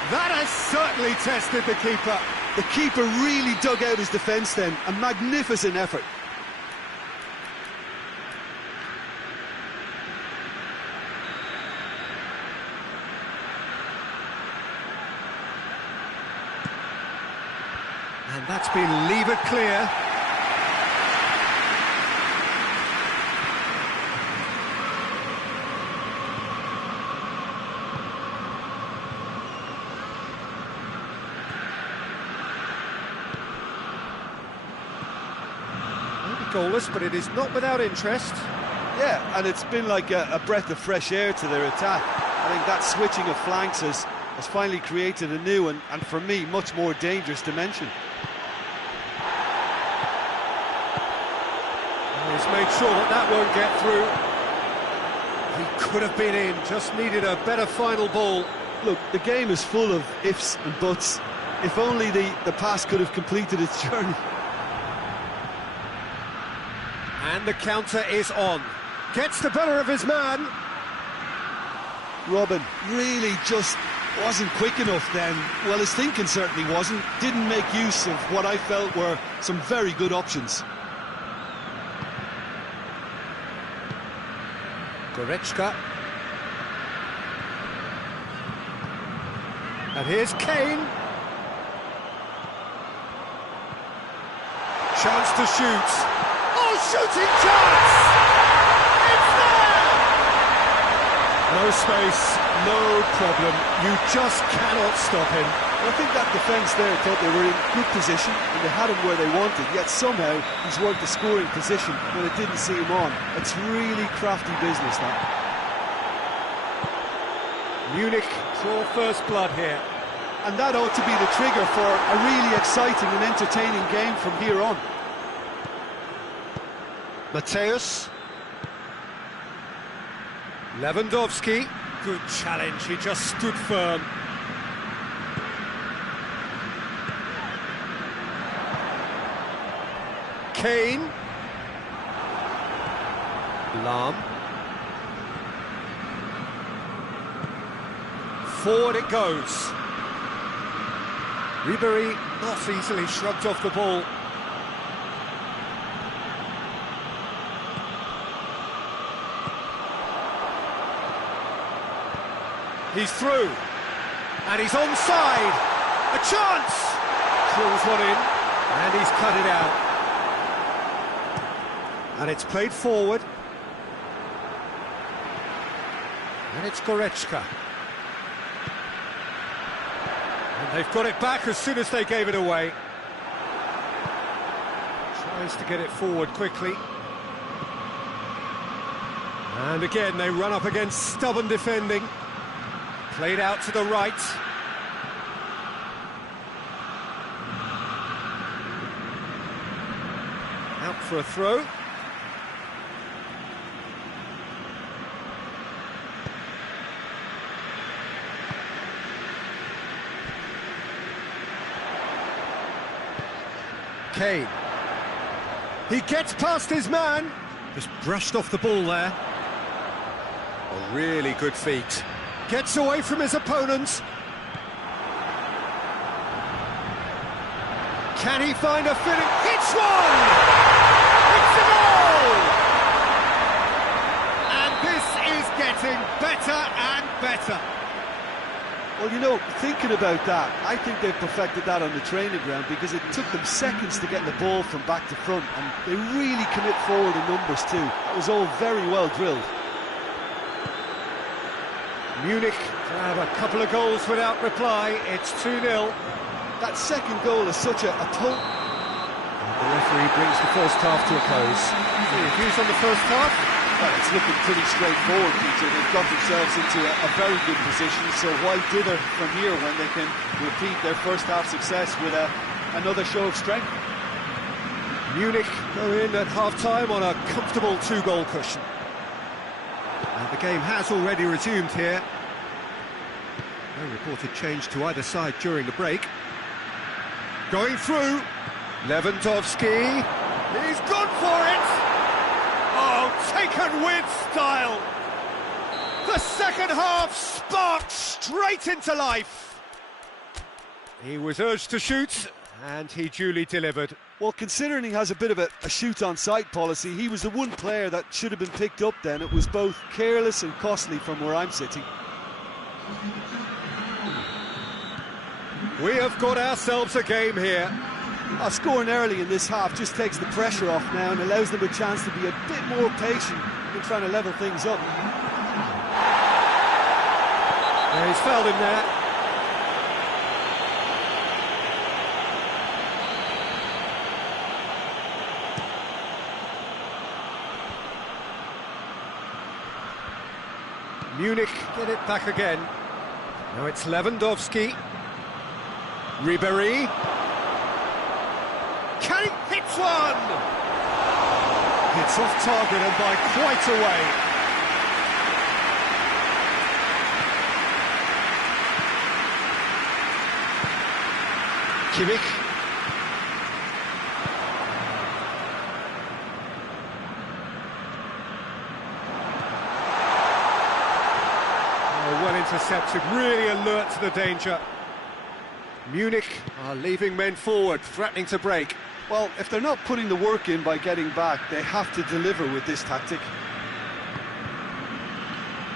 That has certainly tested the keeper. The keeper really dug out his defence then. A magnificent effort. And that's been levered clear. Maybe goalless, but it is not without interest. Yeah, and it's been like a breath of fresh air to their attack. I think that switching of flanks has finally created a new and for me, much more dangerous dimension. He's made sure that won't get through. He could have been in, just needed a better final ball. Look, the game is full of ifs and buts. If only the pass could have completed its journey. And the counter is on. Gets the better of his man. Robin really just wasn't quick enough then. Well, his thinking certainly wasn't. Didn't make use of what I felt were some very good options. Goretzka. And here's Kane. Chance to shoot. Oh, shooting chance! It's there! No space, no problem. You just cannot stop him. I think that defence there thought they were in good position and they had him where they wanted, yet somehow he's worked the scoring position when it didn't see him on. It's really crafty business, that. Munich draw first blood here. And that ought to be the trigger for a really exciting and entertaining game from here on. Matthäus. Lewandowski. Good challenge, he just stood firm. Kane. Lahm. Forward it goes. Ribéry not easily shrugged off the ball. He's through. And he's onside. A chance! Drills one in. And he's cut it out. And it's played forward. And it's Goretzka. And they've got it back as soon as they gave it away. Tries to get it forward quickly. And again, they run up against stubborn defending. Played out to the right. Out for a throw. Kane. He gets past his man. Just brushed off the ball there. A really good feat. Gets away from his opponents. Can he find a fitting? Hits one! It's a goal! And this is getting better and better. Well, you know, thinking about that, I think they've perfected that on the training ground because it took them seconds to get the ball from back to front, and they really commit forward in numbers too. That was all very well drilled. Munich have a couple of goals without reply. It's 2-0. That second goal is such a potent... The referee brings the first half to a close. Any views on the first half? Well, it's looking pretty straightforward, Peter. They've got themselves into a very good position, so why dither from here when they can repeat their first half success with another show of strength? Munich go in at half-time on a comfortable 2-goal cushion. And the game has already resumed here. No reported change to either side during the break. Going through, Lewandowski. He's gone for it! Oh, taken with style! The second half sparked straight into life! He was urged to shoot, and he duly delivered. Well, considering he has a bit of a shoot-on-sight policy, he was the one player that should have been picked up then. It was both careless and costly from where I'm sitting. We have got ourselves a game here. Scoring early in this half just takes the pressure off now and allows them a chance to be a bit more patient in trying to level things up. Yeah, he's fouled him there. Munich get it back again. Now it's Lewandowski. Ribéry. Kane hits one! It's off target and by quite a way. Kimmich. Oh, well intercepted, really alert to the danger. Munich are leaving men forward, threatening to break. Well, if they're not putting the work in by getting back, they have to deliver with this tactic.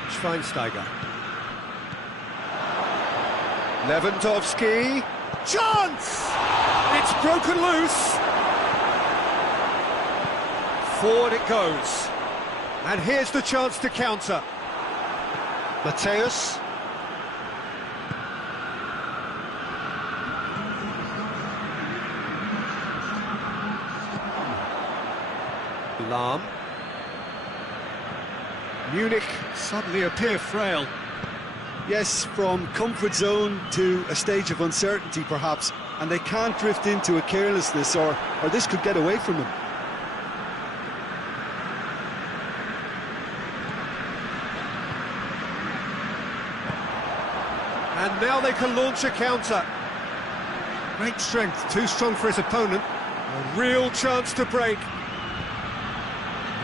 Schweinsteiger. Lewandowski. Chance! It's broken loose. Forward it goes. And here's the chance to counter. Matthäus. Lahm. Munich suddenly appear frail. Yes, from comfort zone to a stage of uncertainty perhaps, and they can't drift into a carelessness or this could get away from them. And now they can launch a counter. Great strength, too strong for his opponent. A real chance to break.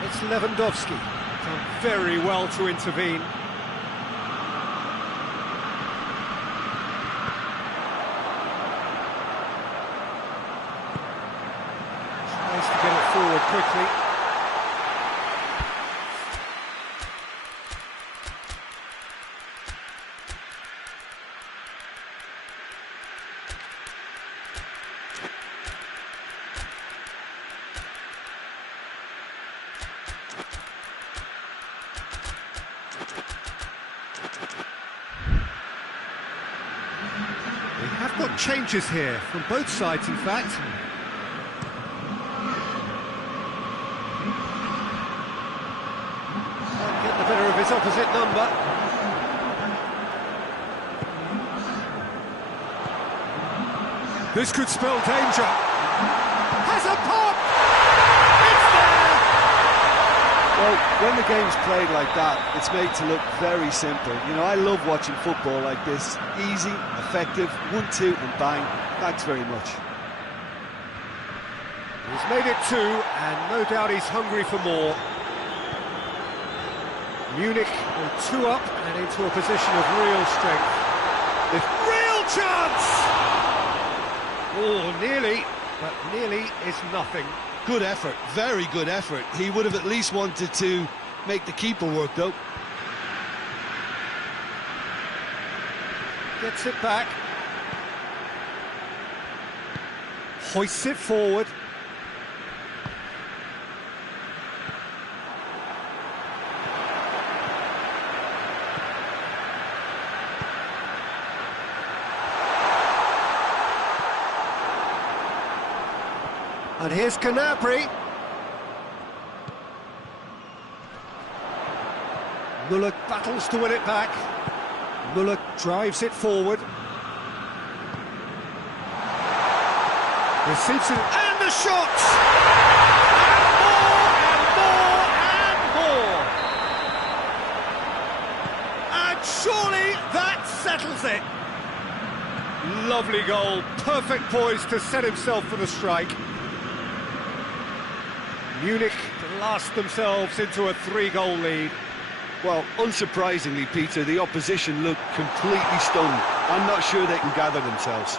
It's Lewandowski, done very well to intervene. Tries to get it forward quickly. changes here, from both sides, in fact. Can't get the better of his opposite number. This could spell danger. Has a pop! It's there! Well, when the game's played like that, it's made to look very simple. You know, I love watching football like this. Easy, effective, 1-2 and bang. Thanks very much. He's made it 2, and no doubt he's hungry for more. Munich go 2 up and into a position of real strength. With real chance! Oh, nearly, but nearly is nothing. Good effort, very good effort. He would have at least wanted to make the keeper work, though. Gets it back. Hoists it forward. And here's Gnabry. Müller battles to win it back. Müller drives it forward. Receives it, and the shot! And more! And surely that settles it. Lovely goal, perfect poise to set himself for the strike. Munich blast themselves into a 3-goal lead. Well, unsurprisingly, Peter, the opposition look completely stunned. I'm not sure they can gather themselves.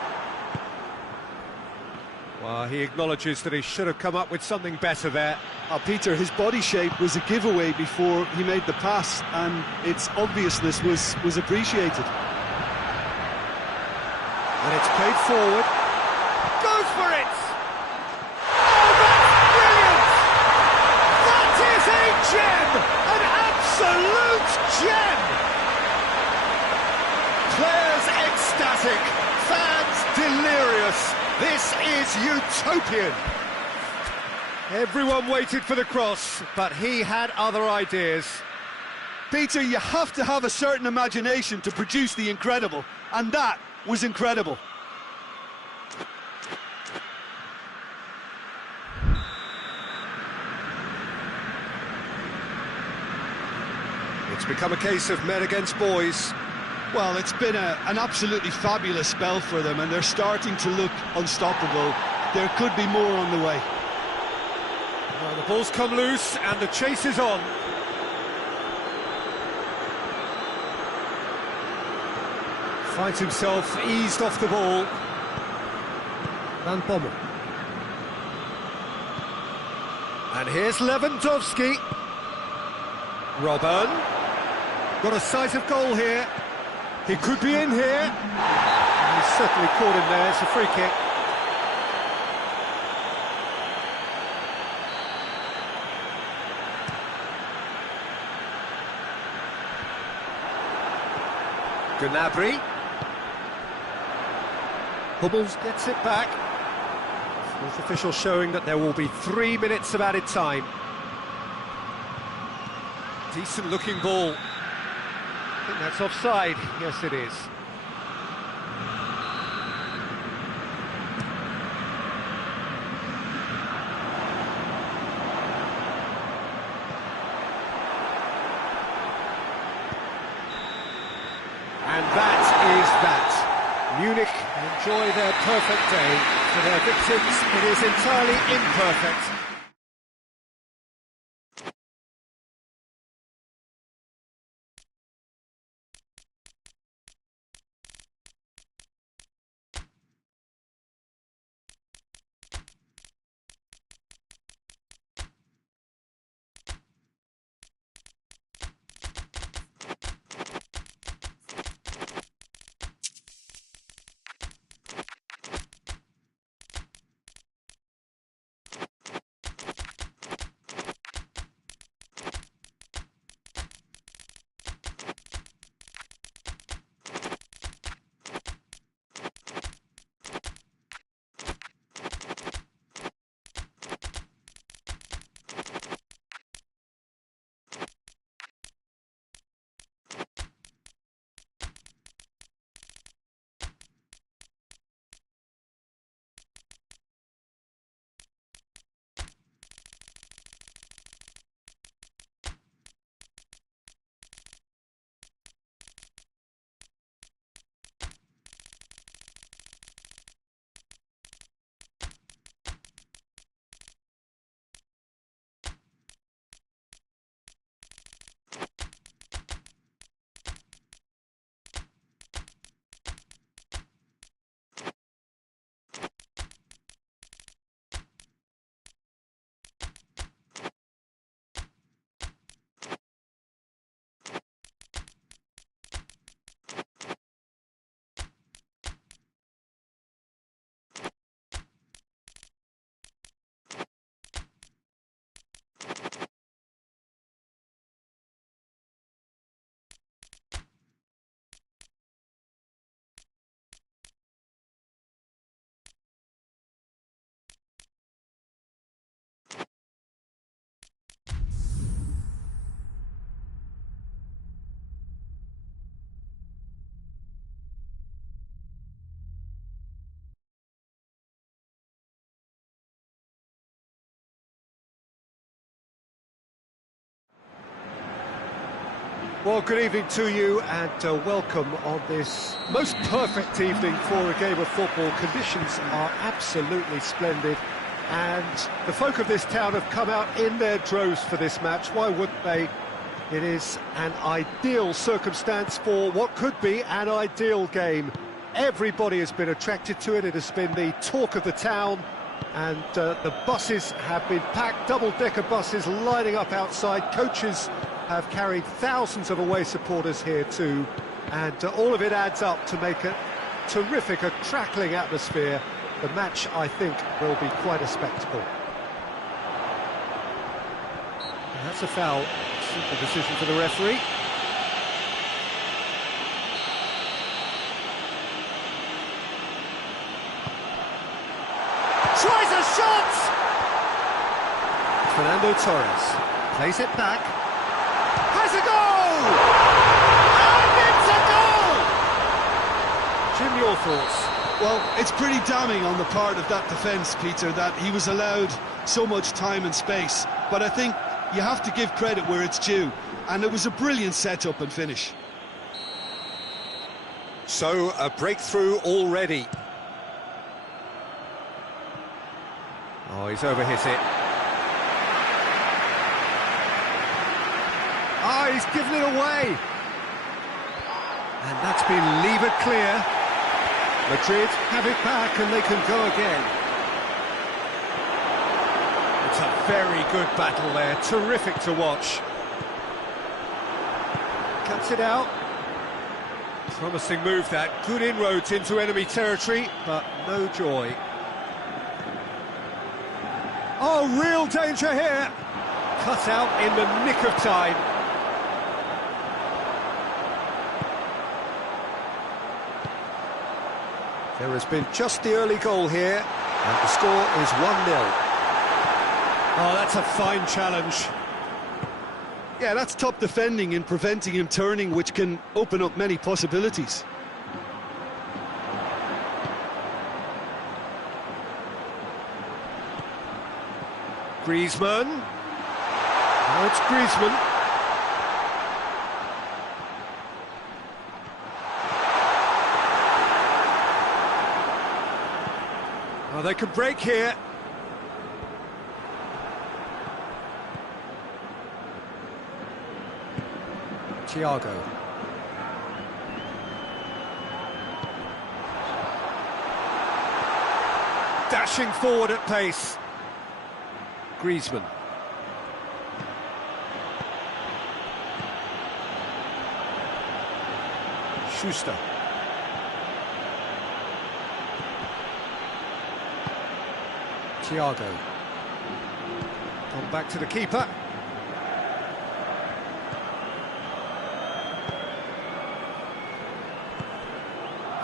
Well, he acknowledges that he should have come up with something better there. Peter, his body shape was a giveaway before he made the pass, and its obviousness was appreciated. And it's played forward. Goes for it! Gem! An absolute gem! Players ecstatic, fans delirious. This is utopian. Everyone waited for the cross, but he had other ideas. Peter, you have to have a certain imagination to produce the incredible, and that was incredible. It's become a case of men against boys. Well, it's been an absolutely fabulous spell for them, and they're starting to look unstoppable. There could be more on the way. Well, the ball's come loose, and the chase is on. Finds himself eased off the ball. Van Bommel. And here's Lewandowski. Robben. Got a sight of goal here. He could be in here. And he's certainly caught him there. It's a free kick. Gnabry. Hummels gets it back. Fourth official showing that there will be 3 minutes of added time. Decent looking ball. I think that's offside. Yes, it is. And that is that. Munich enjoy their perfect day. For their victims, it is entirely imperfect. Well, good evening to you and welcome on this most perfect evening for a game of football. Conditions are absolutely splendid and the folk of this town have come out in their droves for this match. Why wouldn't they? It is an ideal circumstance for what could be an ideal game. Everybody has been attracted to it. It has been the talk of the town, and the buses have been packed, double-decker buses lining up outside. Coaches have carried thousands of away supporters here too, and all of it adds up to make a terrific, a crackling atmosphere. The match, I think, will be quite a spectacle. And that's a foul. Simple decision for the referee. Tries a shot! Fernando Torres plays it back. Has a goal! And it's a goal! Jim, your thoughts? Well, it's pretty damning on the part of that defence, Peter, that he was allowed so much time and space. But I think you have to give credit where it's due, and it was a brilliant setup and finish. So, a breakthrough already. Oh, he's overhit it. Oh, he's given it away. And that's been levered clear. Madrid have it back and they can go again. It's a very good battle there, terrific to watch. Cuts it out. Promising move that, good inroads into enemy territory, but no joy. Oh, real danger here. Cut out in the nick of time. There has been just the early goal here, and the score is 1-0. Oh, that's a fine challenge. Yeah, that's top defending and preventing him turning, which can open up many possibilities. Griezmann. Now it's Griezmann. Oh, they can break here. Thiago. Dashing forward at pace. Griezmann. Schuster. Thiago. Come back to the keeper.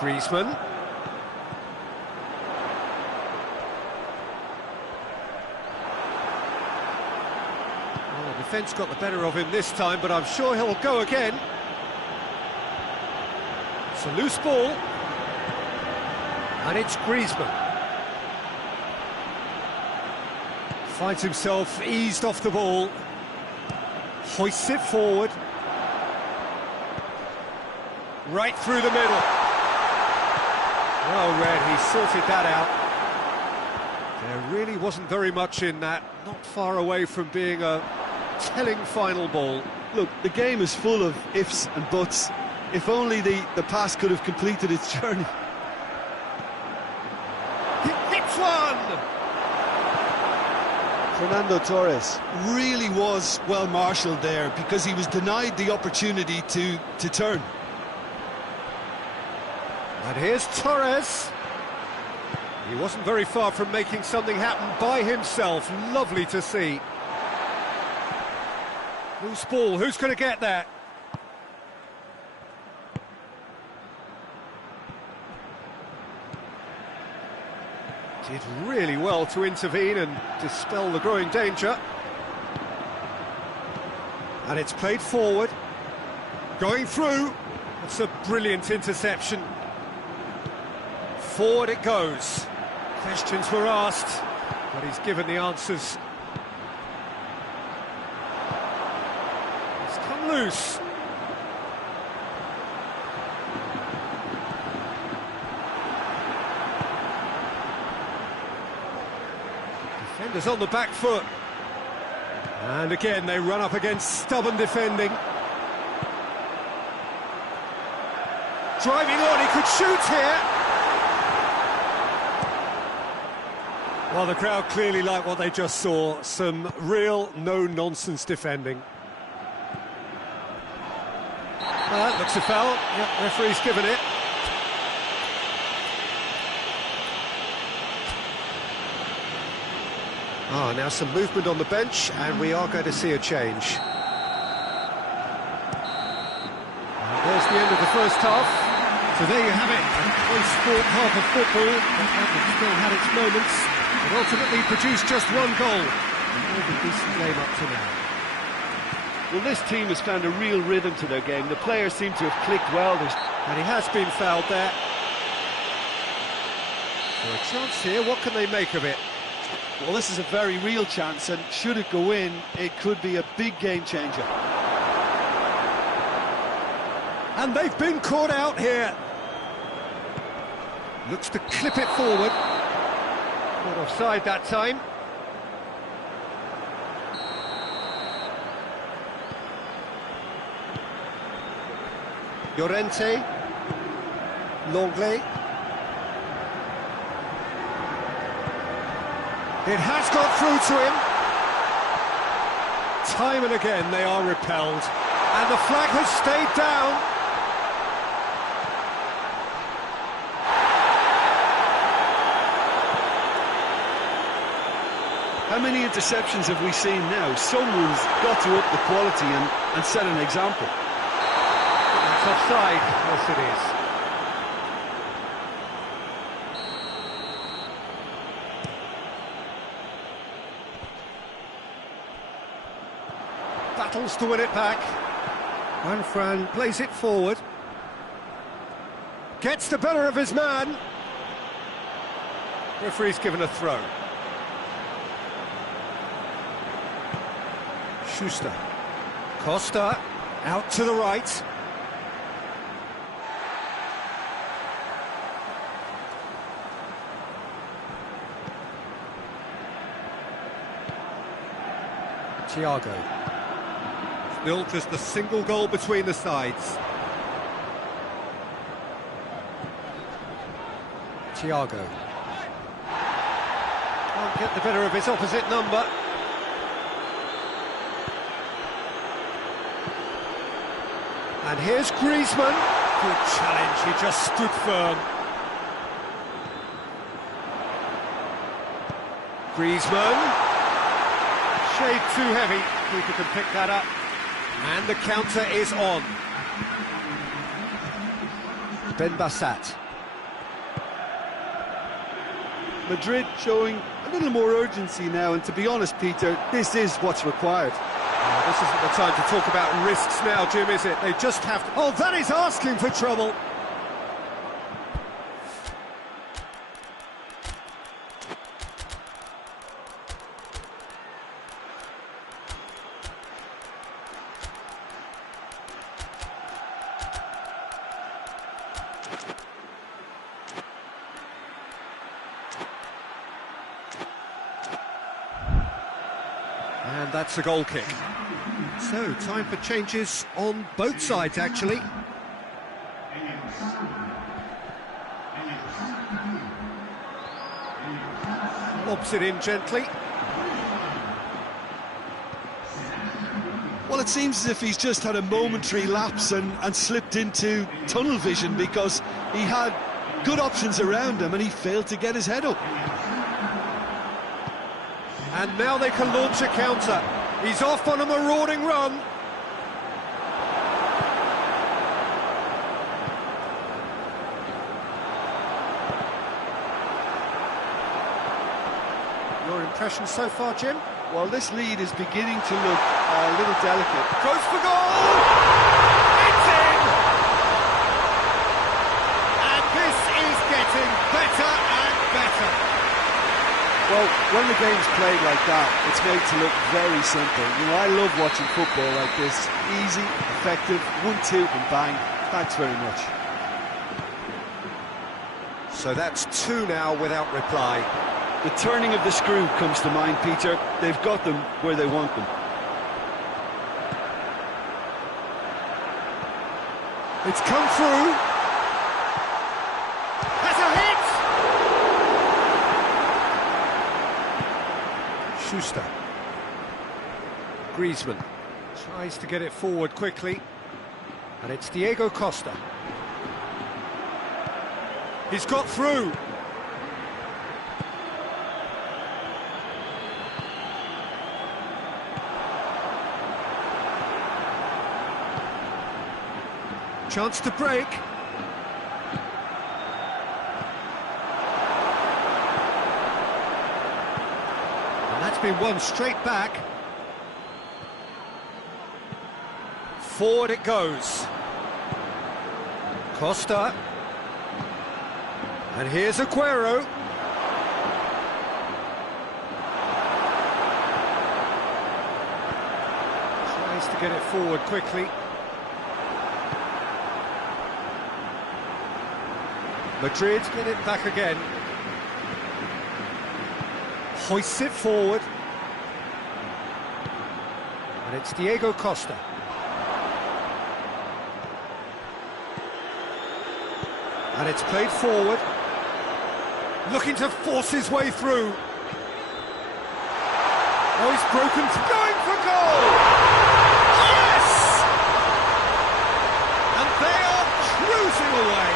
Griezmann. Oh, the defence got the better of him this time, but I'm sure he'll go again. It's a loose ball. And it's Griezmann. Finds himself eased off the ball. Hoists it forward. Right through the middle. Well read, he sorted that out. There really wasn't very much in that. Not far away from being a telling final ball. Look, the game is full of ifs and buts. If only the pass could have completed its journey. He hits one! Fernando Torres really was well marshalled there because he was denied the opportunity to turn. And here's Torres. He wasn't very far from making something happen by himself. Lovely to see. Loose ball, who's going to get that? Did really well to intervene and dispel the growing danger. And it's played forward. Going through. That's a brilliant interception. Forward it goes. Questions were asked, but he's given the answers. It's come loose. Defenders on the back foot. And again, they run up against stubborn defending. Driving on, he could shoot here. Well, the crowd clearly like what they just saw. Some real no-nonsense defending. Well, that looks a foul. Yep, referee's given it. Ah, now some movement on the bench, and we are going to see a change. And there's the end of the first half. So there you have it, a close-fought half of football, but Everton still had its moments, but ultimately produced just one goal. A more than decent game up to now. Well, this team has found a real rhythm to their game. The players seem to have clicked well. And he has been fouled there. So a chance here, what can they make of it? Well, this is a very real chance, and should it go in, it could be a big game changer. And they've been caught out here. Looks to clip it forward. Not offside that time. Llorente. Longley. It has got through to him. Time and again they are repelled. And the flag has stayed down. How many interceptions have we seen now? Someone's got to up the quality and set an example. That's offside. Yes, it is. Battles to win it back. Juanfran plays it forward. Gets the better of his man. Referee's given a throw. Schuster. Costa out to the right. Thiago. Still just a single goal between the sides. Thiago. Can't get the better of his opposite number. And here's Griezmann. Good challenge, he just stood firm. Griezmann. Shade too heavy, keeper can pick that up. And the counter is on. Ben Bassat. Madrid showing a little more urgency now, and to be honest, Peter, this is what's required. This isn't the time to talk about risks now, Jim, is it? They just have to... Oh, that is asking for trouble. And that's a goal kick. So, time for changes on both sides, actually. Lobs it in gently. Well, it seems as if he's just had a momentary lapse and slipped into tunnel vision, because he had good options around him and he failed to get his head up. And now they can launch a counter. He's off on a marauding run. Your impression so far, Jim? Well, this lead is beginning to look a little delicate. Goes for goal! It's in! And this is getting better and better. Well, when the game's played like that, it's made to look very simple. You know, I love watching football like this. Easy, effective, 1-2 and bang. Thanks very much. So that's two now without reply. The turning of the screw comes to mind, Peter. They've got them where they want them. It's come through. Has a hit! Schuster. Griezmann tries to get it forward quickly. And it's Diego Costa. He's got through. Chance to break. And that's been won straight back. Forward it goes. Costa. And here's Aguero. Tries to get it forward quickly. Madrid get it back again. Hoists it forward. And it's Diego Costa. And it's played forward. Looking to force his way through. Oh, he's broken, going for goal! Yes! And they are cruising away.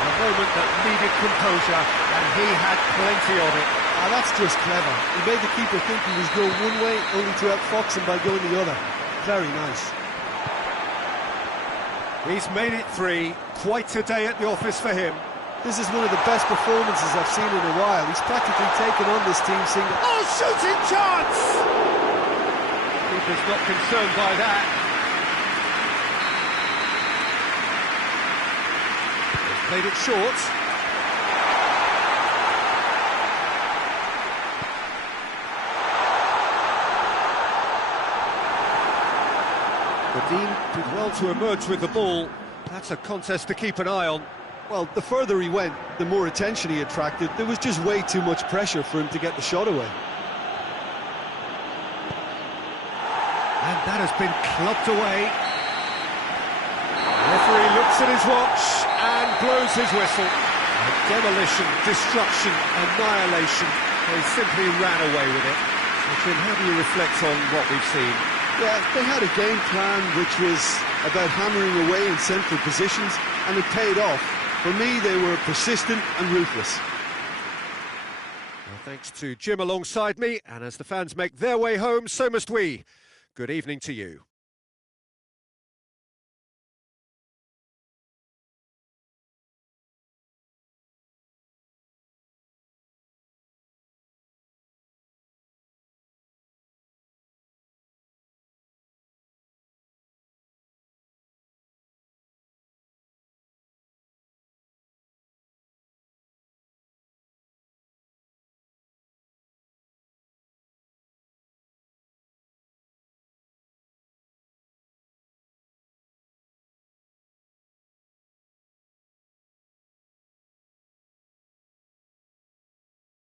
A moment that needed composure, and he had plenty of it. Ah, that's just clever. He made the keeper think he was going one way, only to outfox him by going the other. Very nice. He's made it 3. Quite a day at the office for him. This is one of the best performances I've seen in a while. He's practically taken on this team single. Oh, shooting chance! Keeper's not concerned by that. He's played it short. Dean did well to emerge with the ball. That's a contest to keep an eye on. Well, the further he went, the more attention he attracted. There was just way too much pressure for him to get the shot away. And that has been clubbed away. The referee looks at his watch and blows his whistle. Demolition, destruction, annihilation. They simply ran away with it. So, Jim, how do you reflect on what we've seen? Yeah, they had a game plan which was about hammering away in central positions, and it paid off. For me, they were persistent and ruthless. Well, thanks to Jim alongside me, and as the fans make their way home, so must we. Good evening to you.